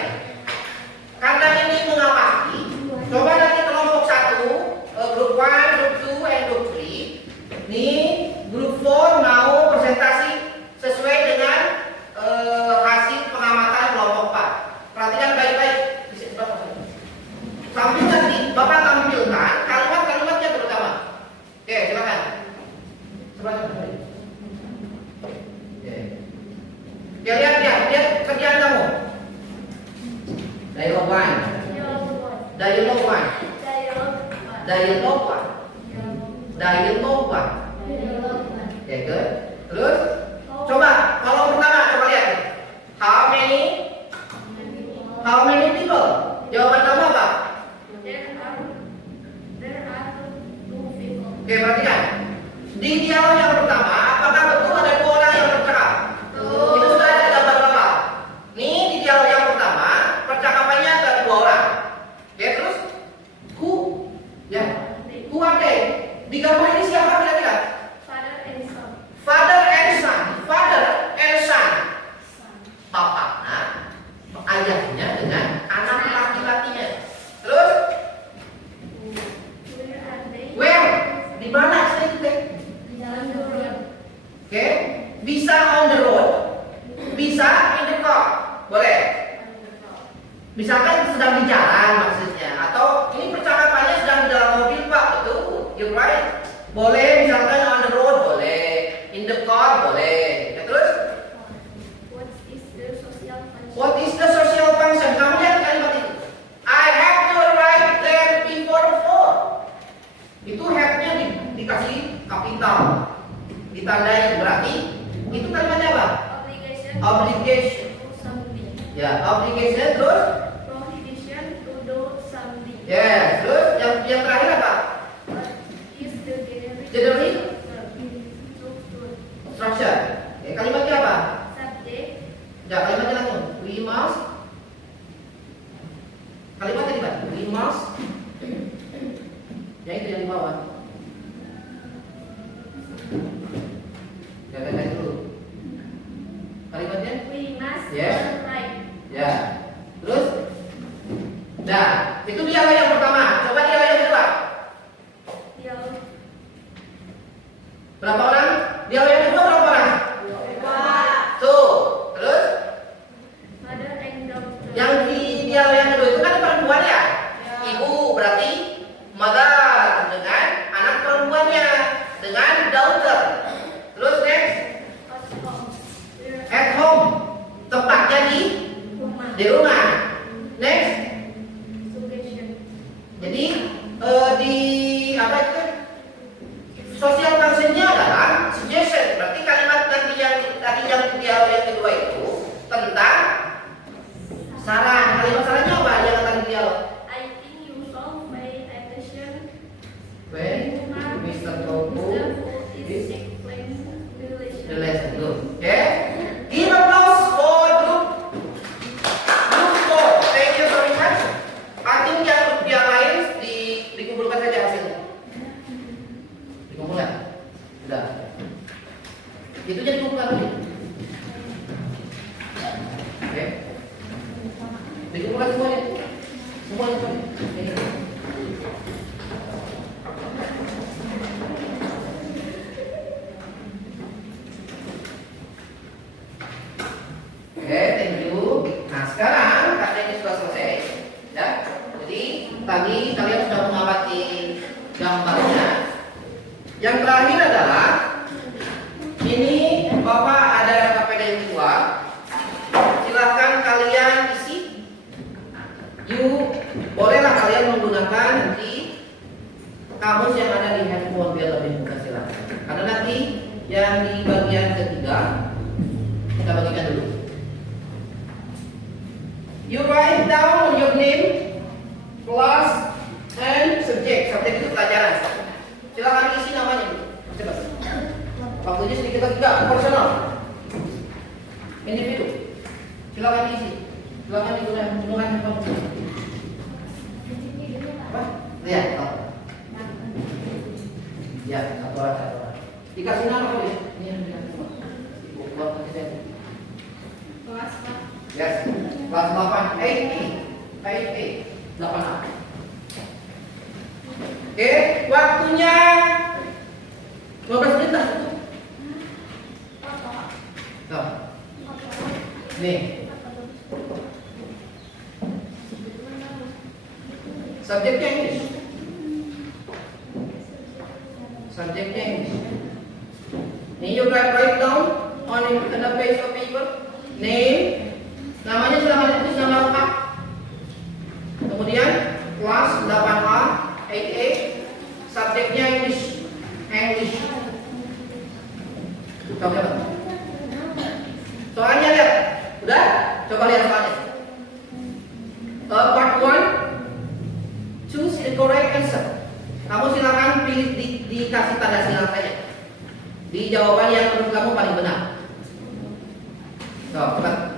Karena ini mengamati. Coba nanti kelompok 1, grup 1, grup 2, and grup 3. Nih, grup 4 mau presentasi sesuai dengan hasil pengamatan kelompok 4. Perhatikan baik-baik. Sampai nanti Bapak tampilkan kalimat-kalimatnya terutama. Oke, silakan. Sebelah sana. Oke. Ya, lihat kerjaan kamu. Dialog 1. Dialog 1. Dialog 1. Dialog 1. Oke, good. Terus coba kalau pertama coba lihat. How many people? Jawaban kamu apa? There are two people. Oke, perhatikan. Di dialog yang pertama, apakah betul ada 2 orang yang bercakap? Itu sudah ada gambar Bapak. Nih di dialog yang pertama, percakapannya ada 2 orang. Oke, terus who? Ya. Who are they? Di gambar ini siapa kira-kira? Father and son. Father and son. Father and son. Bapak, ayahnya dengan anak laki-lakinya. Terus Where are they? where? Di mana sih? On the road. Oke, bisa on the road, bisa in the car, boleh. Misalkan sedang di jalan maksudnya, atau ini percakapannya sedang di dalam mobil Pak, betul, you're right. Boleh, misalkan on the road boleh, in the car boleh. Ya, terus, What is the social function? what is the social function? Kamu lihat kalimat itu. I have to arrive there before 4. Itu have-nya dikasih kapital, ditandai berarti itu kalimatnya apa? Obligation. Obligation. To do something. Ya, obligation terus. Prohibition to do something. Yes, terus yang terakhir apa? What is the Generic? structure? Structure. Ya, kalimatnya apa? Subject. Ya, kalimatnya langsung. We must. Kalimatnya di mana? We must. Ya itu yang di bawah. Ya, lihat dulu. Kalimatnya? We must Yes. write. Ya. Terus? Nah, itu dialog yang pertama. Coba dialog yang kedua. Dialog. Berapa orang? Dialog yang kedua berapa orang? Tuh. Terus? Mother and daughter. Yang di dialog yang kedua itu kan perempuan ya? Ibu berarti mother dengan anak perempuannya dengan daughter. Terus next At home. at home tempatnya Rumah. di rumah. Next Suggestion. jadi di apa itu social functionnya adalah suggestion. Berarti kalimat nanti yang tadi yang dialog yang kedua itu tentang saran. Kalimat sarannya apa yang akan dialog? I think you should pay attention When Mr. Tofu is explains the the lesson. lesson good. Okay? Give applause for group 4. Thank you very much. I think yang lain dikumpulkan saja hasilnya. Dikumpulkan. Sudah. Itu jadi dikumpulkan dulu. Oke. Dikumpulkan semuanya. Semuanya. Ini. Oke, thank you. Nah, sekarang karena ini sudah selesai, ya. Jadi tadi kalian sudah mengamati gambarnya. Yang terakhir adalah ini Bapak ada KPD yang kedua. Silahkan kalian isi. Bolehlah kalian menggunakan nanti kamus yang ada di handphone biar lebih mudah silakan. Karena nanti yang di bagian ketiga kita bagikan dulu. You write down your name, class, and subject. Subject itu pelajaran. Silakan isi namanya dulu. Coba. Waktunya sedikit lagi. Enggak, personal. Individu. Silakan isi. Silakan digunakan handphone. Apa? Lihat. Ya, satu orang. Dikasih nama apa ya? Ini yang dikasih. Buat presiden. Kelas Yes. Kelas 8 8A 8A. Oke, waktunya 12 menit lah. Tuh. Nih. Subjeknya English. Subjeknya English. Nih, you write down on a piece of paper. Name, namanya silahkan ditulis nama lengkap. Kemudian kelas 8A 8A, subjeknya English. Coba. Soalnya lihat, udah? Coba lihat soalnya. Part 1, choose the correct answer. Kamu silakan pilih dikasih tanda silang saja. Di jawaban yang menurut kamu paling benar. Coba.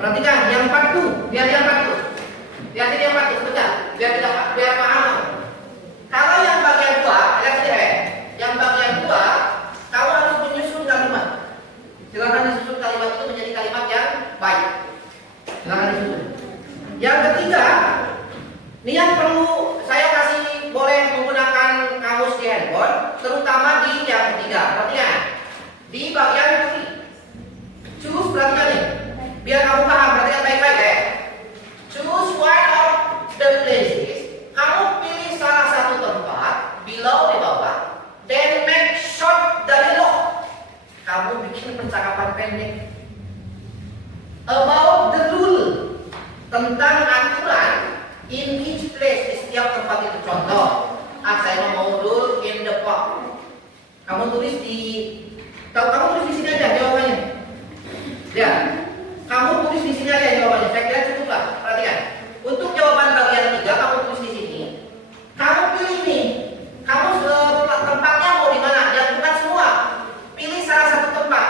Perhatikan yang 4 biar yang 4 lihat ini yang 4 sebentar, biar paham. Kalau yang bagian 2, lihat sini yang bagian 2, kamu harus menyusun kalimat. Silakan disusun kalimat itu menjadi kalimat yang baik. Silakan disusun. Yang ketiga, ini yang perlu saya kasih boleh menggunakan kamus di handphone, terutama di yang ketiga. Perhatikan di bagian choose, perhatikan nih, biar kamu paham, perhatikan baik-baik ya. Choose one of the places. Kamu pilih salah satu tempat, below di bawah, then make short dialogue. Kamu bikin percakapan pendek about the rule, tentang aturan in each place, di setiap tempat itu. Contoh, saya mau rule in the park. Kamu tulis kamu tulis di sini aja jawabannya. Ya, kamu tulis di sini aja jawabannya. Saya kira cukup lah. Perhatikan. Untuk jawaban bagian 3 kamu tulis di sini. Kamu pilih nih. Kamu tempatnya mau di mana? Jangan bukan semua. Pilih salah satu tempat.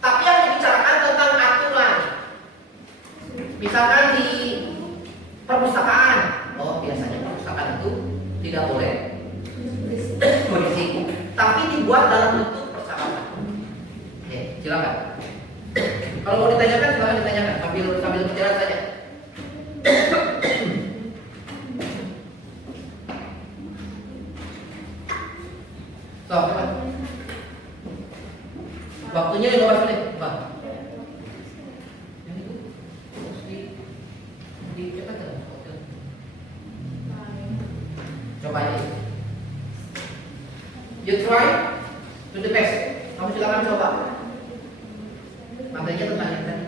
Tapi yang dibicarakan tentang aturan. Misalkan di perpustakaan. Oh, biasanya perpustakaan itu tidak boleh berisik. Tapi dibuat dalam bentuk percakapan. Oke, silakan. Kalau mau ditanyakan, silakan ditanyakan sambil bicara saja. So, coba. Waktunya 15 menit, Pak. Yang itu cepat kan? Coba aja. You try to the best. Kamu silakan coba. Materinya tentang yang tadi.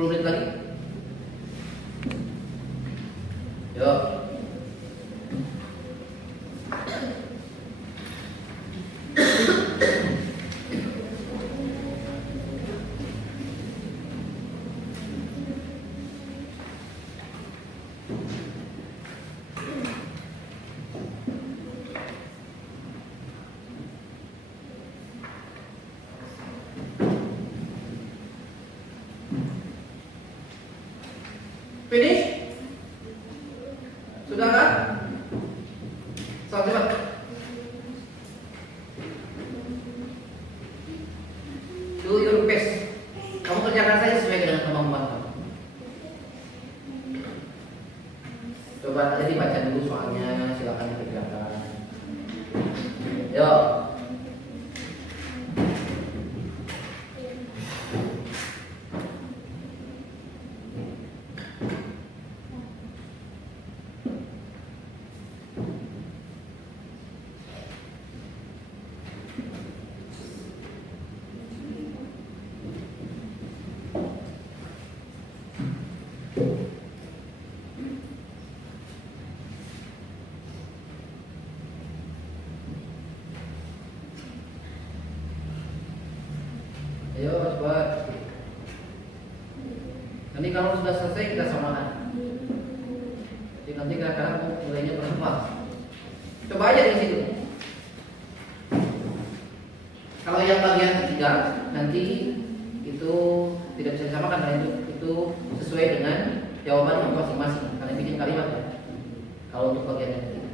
Menit lagi. Yuk. Finish? Sudah kan? Cepat. Do your best. Kamu kerjakan saja sesuai dengan kemampuan kamu. Coba tadi baca dulu soalnya, silakan dikerjakan. Yuk. Ayo cepat. Nanti kalau sudah selesai kita samakan. Jadi nanti kadang-kadang mulainya berapa? Coba aja di situ. Kalau yang bagian ketiga nanti itu tidak bisa disamakan karena itu sesuai dengan jawaban masing-masing. Kalian bikin kalimat ya. Kalau untuk bagian yang ketiga.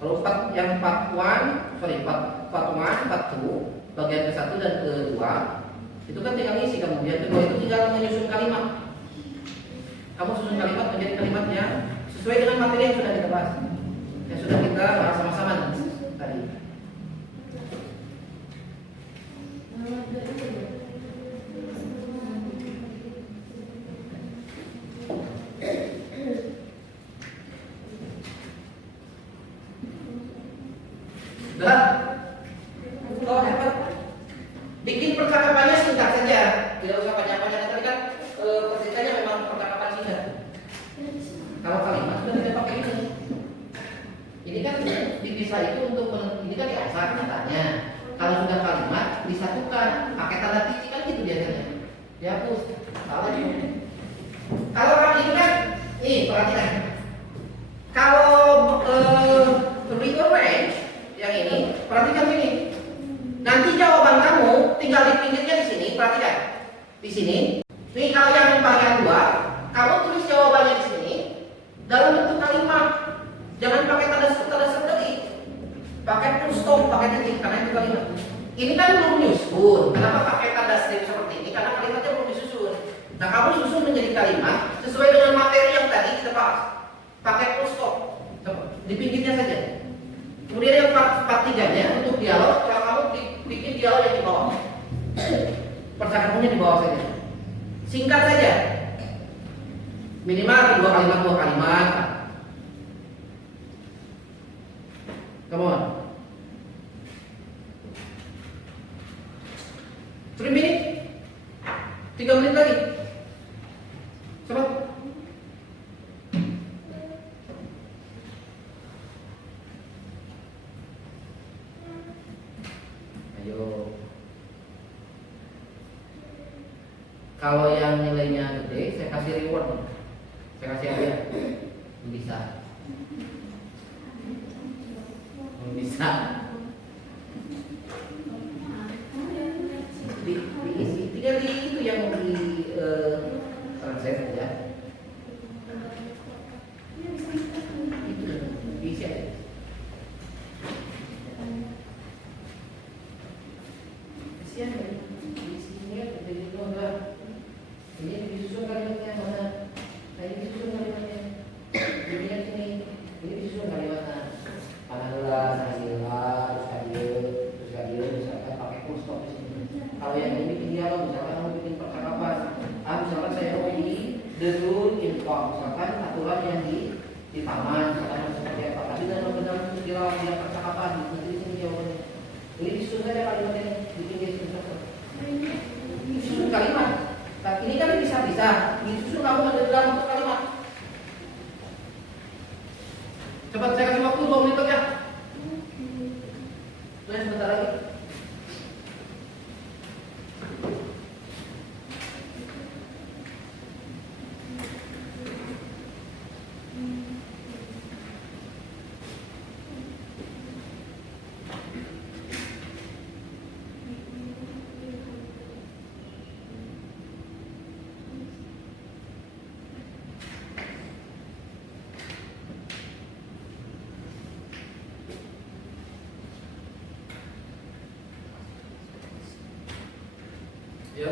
Kalau part 1, bagian ke-1 dan ke-2 itu kan tinggal ngisi, kemudian kedua itu tinggal menyusun kalimat. Kamu susun kalimat menjadi kalimat yang sesuai dengan materi yang sudah kita bahas, yang sudah kita bahas sama-sama tadi. Sudah? Kau hebat. Bikin percakapannya singkat saja, tidak usah banyak-banyak. Tadi kan persentasenya memang percakapan singkat. Kalau kalimat sudah tidak pakai ini. Ini kan dipisah itu untuk ini kan diasah katanya. Kalau sudah kalimat disatukan, pakai tanda titik kan gitu biasanya. Dihapus. Salah juga. Kalau orang ini kan, nih perhatikan. Kalau rearrange yang ini, perhatikan sini. Nanti jawaban kamu tinggal di pinggirnya di sini, perhatikan. Di sini. Nih kalau yang bagian 2, kamu tulis jawabannya di sini dalam bentuk kalimat. Jangan pakai tanda sendiri. Pakai full stop, pakai titik karena itu kalimat. Ini kan belum nyusun. Kenapa pakai tanda strip seperti ini? Karena kalimatnya belum disusun. Nah, kamu susun menjadi kalimat sesuai dengan materi yang tadi kita bahas. Pakai full stop. Di pinggirnya saja. Kemudian yang part 3-nya untuk dialog, kalau kamu bikin dialog yang di bawah. Percakapannya di bawah saja. Singkat saja. Minimal 2 kalimat. Come on. 3 menit. 3 menit lagi. Cepat. Ayo. Kalau yang nilainya gede, saya kasih reward. Saya kasih hadiah. Bisa. Bisa. Diisi. Tinggal di itu yang di translate saja. Itu diisi aja. Kasihan ya. Di sini kan jadi enggak. Ini disusun kalimatnya mana? Nah, ini disusun kalimatnya. Ini yang sini. Ini disusun kalimatnya. Alhamdulillah, terus radio, misalkan pakai full stop di sini. Kalau yang ini bikin dialog, misalkan kamu bikin percakapan. Misalkan saya mau di the rule in park, misalkan aturan yang di taman, misalkan seperti apa. Tapi dalam dialog yang percakapan, di sini jawabannya. Ini disusun saja kalimatnya, bikin dia disusun. Disusun kalimat. Tapi ini kan bisa-bisa, disusun kamu ada dalam bentuk kalimat. Cepat saya kasih waktu 2 menit ya. Tunggu sebentar lagi. Ya.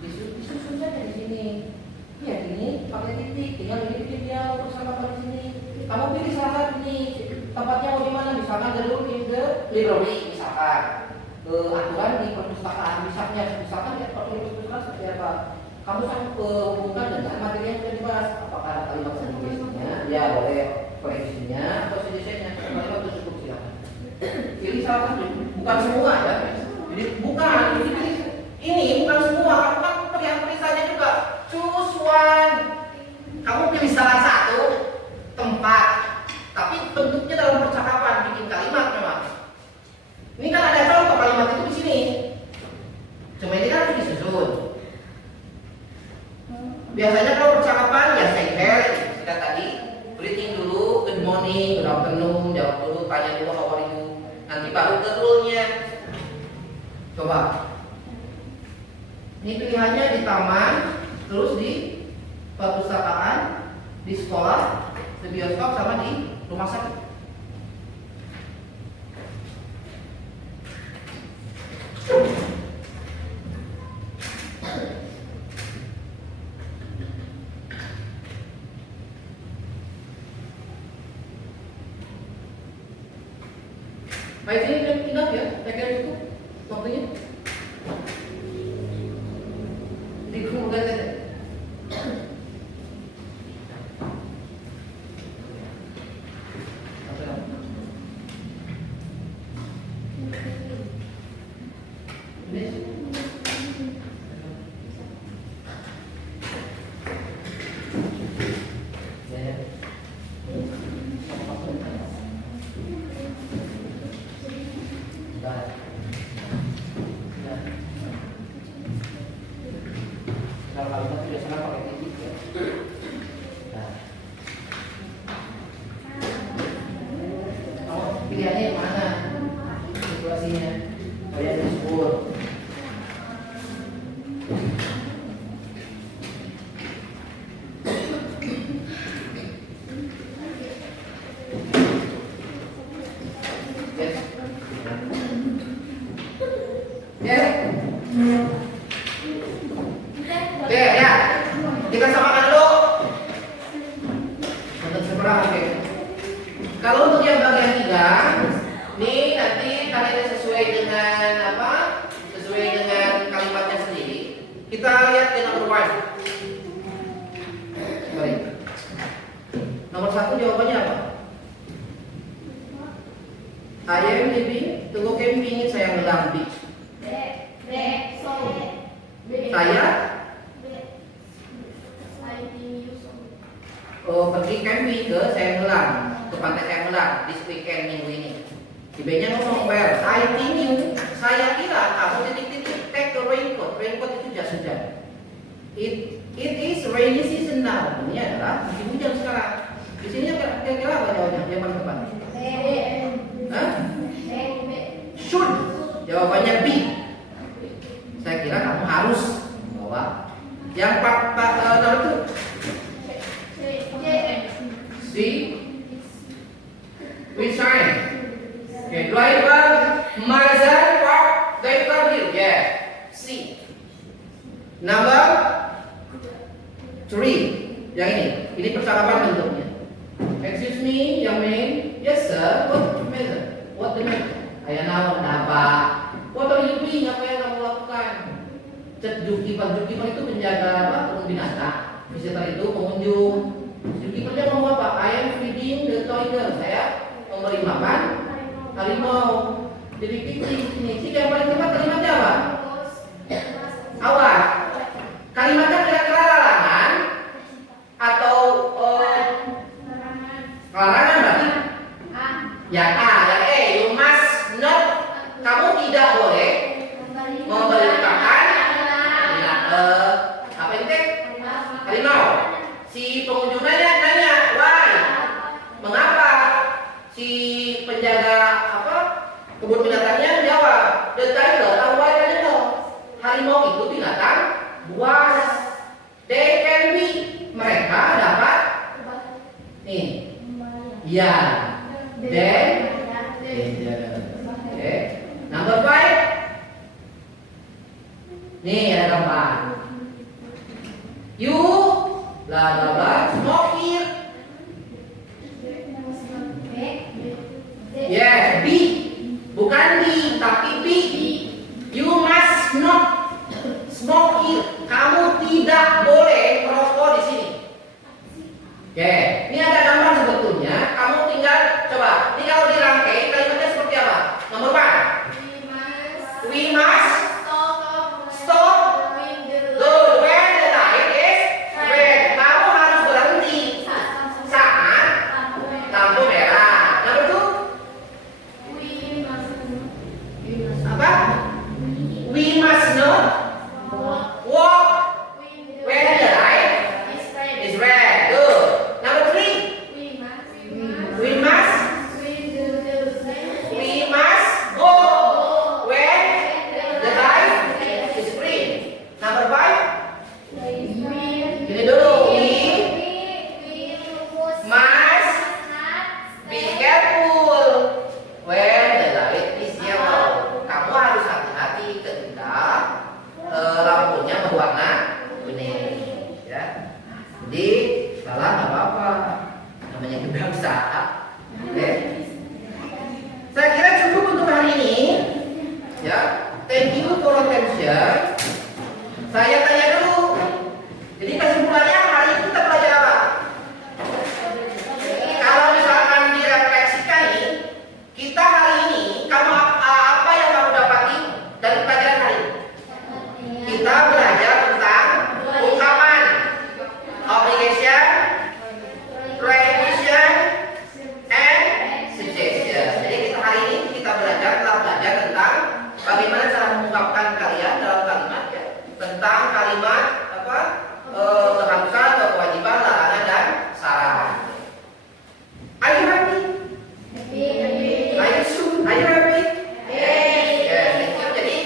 Disusun saja di sini. Ya ini pakai titik, tinggal ini bikin dia percakapan di sini. Kamu pilih salah satu nih, tempatnya mau di mana? Misalkan the room in the library, misalkan. Aturan di perpustakaan, misalkan ya perpustakaan seperti apa? Kamu hubungkan dengan materi yang sudah dibahas. Apakah ada kalimat suggestionnya? Ya boleh koreksinya atau suggestionnya. Kalimat itu cukup silakan. Pilih salah satu, bukan semua ya. Jadi bukan, ini bukan semua. Kamu kan perintahnya juga. Choose one. Kamu pilih salah satu tempat, tapi bentuknya dalam percakapan, bikin kalimat memang. Ini kan ada contoh kalimat itu di sini. Cuma ini kan harus disusun. Biasanya kalau percakapan ya say hello, kita tadi greeting dulu, good morning, good afternoon, jawab dulu, tanya dulu how are you, nanti baru ke rule-nya. Coba. Ini pilihannya di taman, terus di perpustakaan, di sekolah, di bioskop, sama di rumah sakit. Baik, ini udah enough ya, saya kira cukup waktunya. Dikumpulkan saja. Pilihannya yang mana? Situasinya. Kalian disebut. Oke, ya. Kita samakan dulu. Untuk seberapa, oke. Kalau untuk yang bagian 3, nih nanti kalian sesuai dengan apa? Sesuai dengan kalimatnya sendiri. Kita lihat di nomor 1. Baik. Nomor 1 jawabannya apa? I am living, tunggu camping, saya ngelam beach. Saya pergi camping ke Sayangelang, ke pantai Sayangelang this weekend minggu ini. Si B-nya ngomong, well, I think you, saya kira kamu titik-titik take a raincoat. Raincoat itu jas hujan. It is rainy season now. Ini adalah musim hujan sekarang. Di sini kira-kira apa jawabannya? Yang paling tepat? Hah? Should. Jawabannya B. Saya kira kamu harus bawa. Yang nomor itu C. Which sign? Okay, driver, Marzan, park, driver here. Yeah. C. Number 3. Yang ini percakapan bentuknya. Excuse me, young man. Yes sir. What the matter? What the matter? Ayah naon, apa? What are you doing? Apa yang kamu lakukan? Zookeeper itu penjaga apa? Kebun binatang. Visitor itu pengunjung. Zookeeper dia ngomong apa? I am feeding the tiger. Saya memberi makan harimau. Jadi ini sih yang paling tepat kalimatnya apa? Awas. Kalimatnya kira-kira larangan atau larangan berarti? Yang A, yang E, you must not. Kamu tidak boleh memberi makan apa itu? Harimau. Si pengunjungnya nanya, why? Mengapa? Si penjaga apa? Kebun binatangnya jawab, the tiger, why animal? Harimau itu binatang buas. They can be, mereka dapat kemudian. Then, dangerous. Oke. Number 5. Nih ada gambar. You bla bla bla smoke here. Yes, B. Bukan D, tapi B. You must not smoke here. Kamu tidak boleh merokok di sini. Oke, ini ada gambar sebetulnya. Kamu tinggal coba. Ini kalau dirangkai kalimatnya seperti apa? Nomor 1. We must stop. Good. When the light is red. Kamu harus berhenti saat lampu merah. Nomor 2. Apa? We must not walk when the light is red. Good. Number 3. We must go when the light is green. Number 5. Ini dulu. We must be careful when the light is yellow. Kamu harus hati-hati ketika lampunya berwarna kuning. Ya. Jadi salah nggak apa-apa. Namanya kebangsaan. Oke. Saya kira cukup untuk hari ini. Ya. Thank you for attention. Saya tanya dulu. Jadi kesimpulannya hari ini kita belajar apa? Kalau misalkan direfleksikan nih, kita hari ini kamu apa yang kamu dapati dari pelajaran hari ini? Kita belajar tentang ungkapan, obligation, prohibition, and suggestion. Jadi kita hari ini telah belajar tentang bagaimana cara mengungkapkan kalian dalam kalimat ya, tentang kalimat apa keharusan atau kewajiban, larangan dan saran. Are you happy? Are you sure? Are you happy? Yes. Thank you. Jadi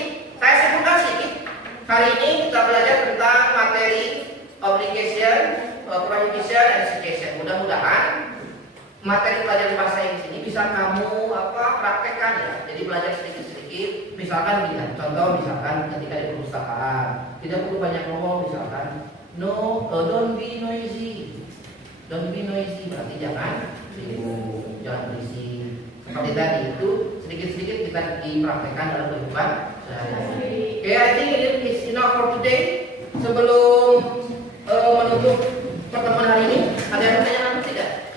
saya simpulkan sedikit. Hari ini kita belajar tentang materi obligation, prohibition, and suggestion. Mudah-mudahan materi pelajaran bahasa Inggris ini bisa kamu praktekkan ya. Jadi belajar sedikit-sedikit. Misalkan gini, contoh misalkan ketika di perpustakaan tidak perlu banyak ngomong, misalkan don't be noisy. Don't be noisy berarti jangan sibuk, jangan berisik. Seperti tadi itu sedikit-sedikit kita dipraktekkan dalam kehidupan sehari-hari. Okay, I think it is enough for today. Sebelum menutup pertemuan hari ini, ada yang pertanyaan atau tidak?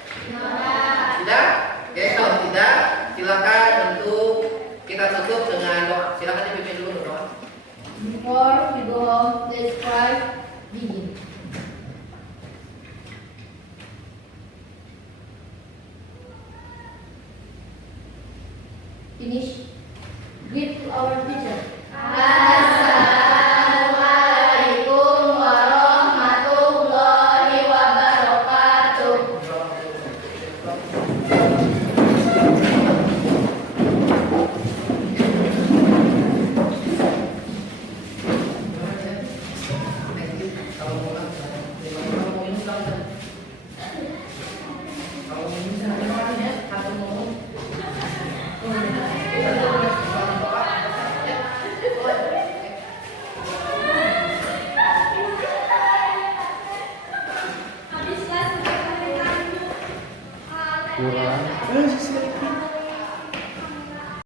Tidak? Oke, kalau tidak, silakan untuk kita tutup dengan doa. Silakan dipimpin dulu doa. Before we go home, let's try begin. Finish. Greet to our teacher. Assalamualaikum warahmatullahi wabarakatuh. Kalau mau ini silakan. Kalau ini silakan ya, satu ngomong. Kurang.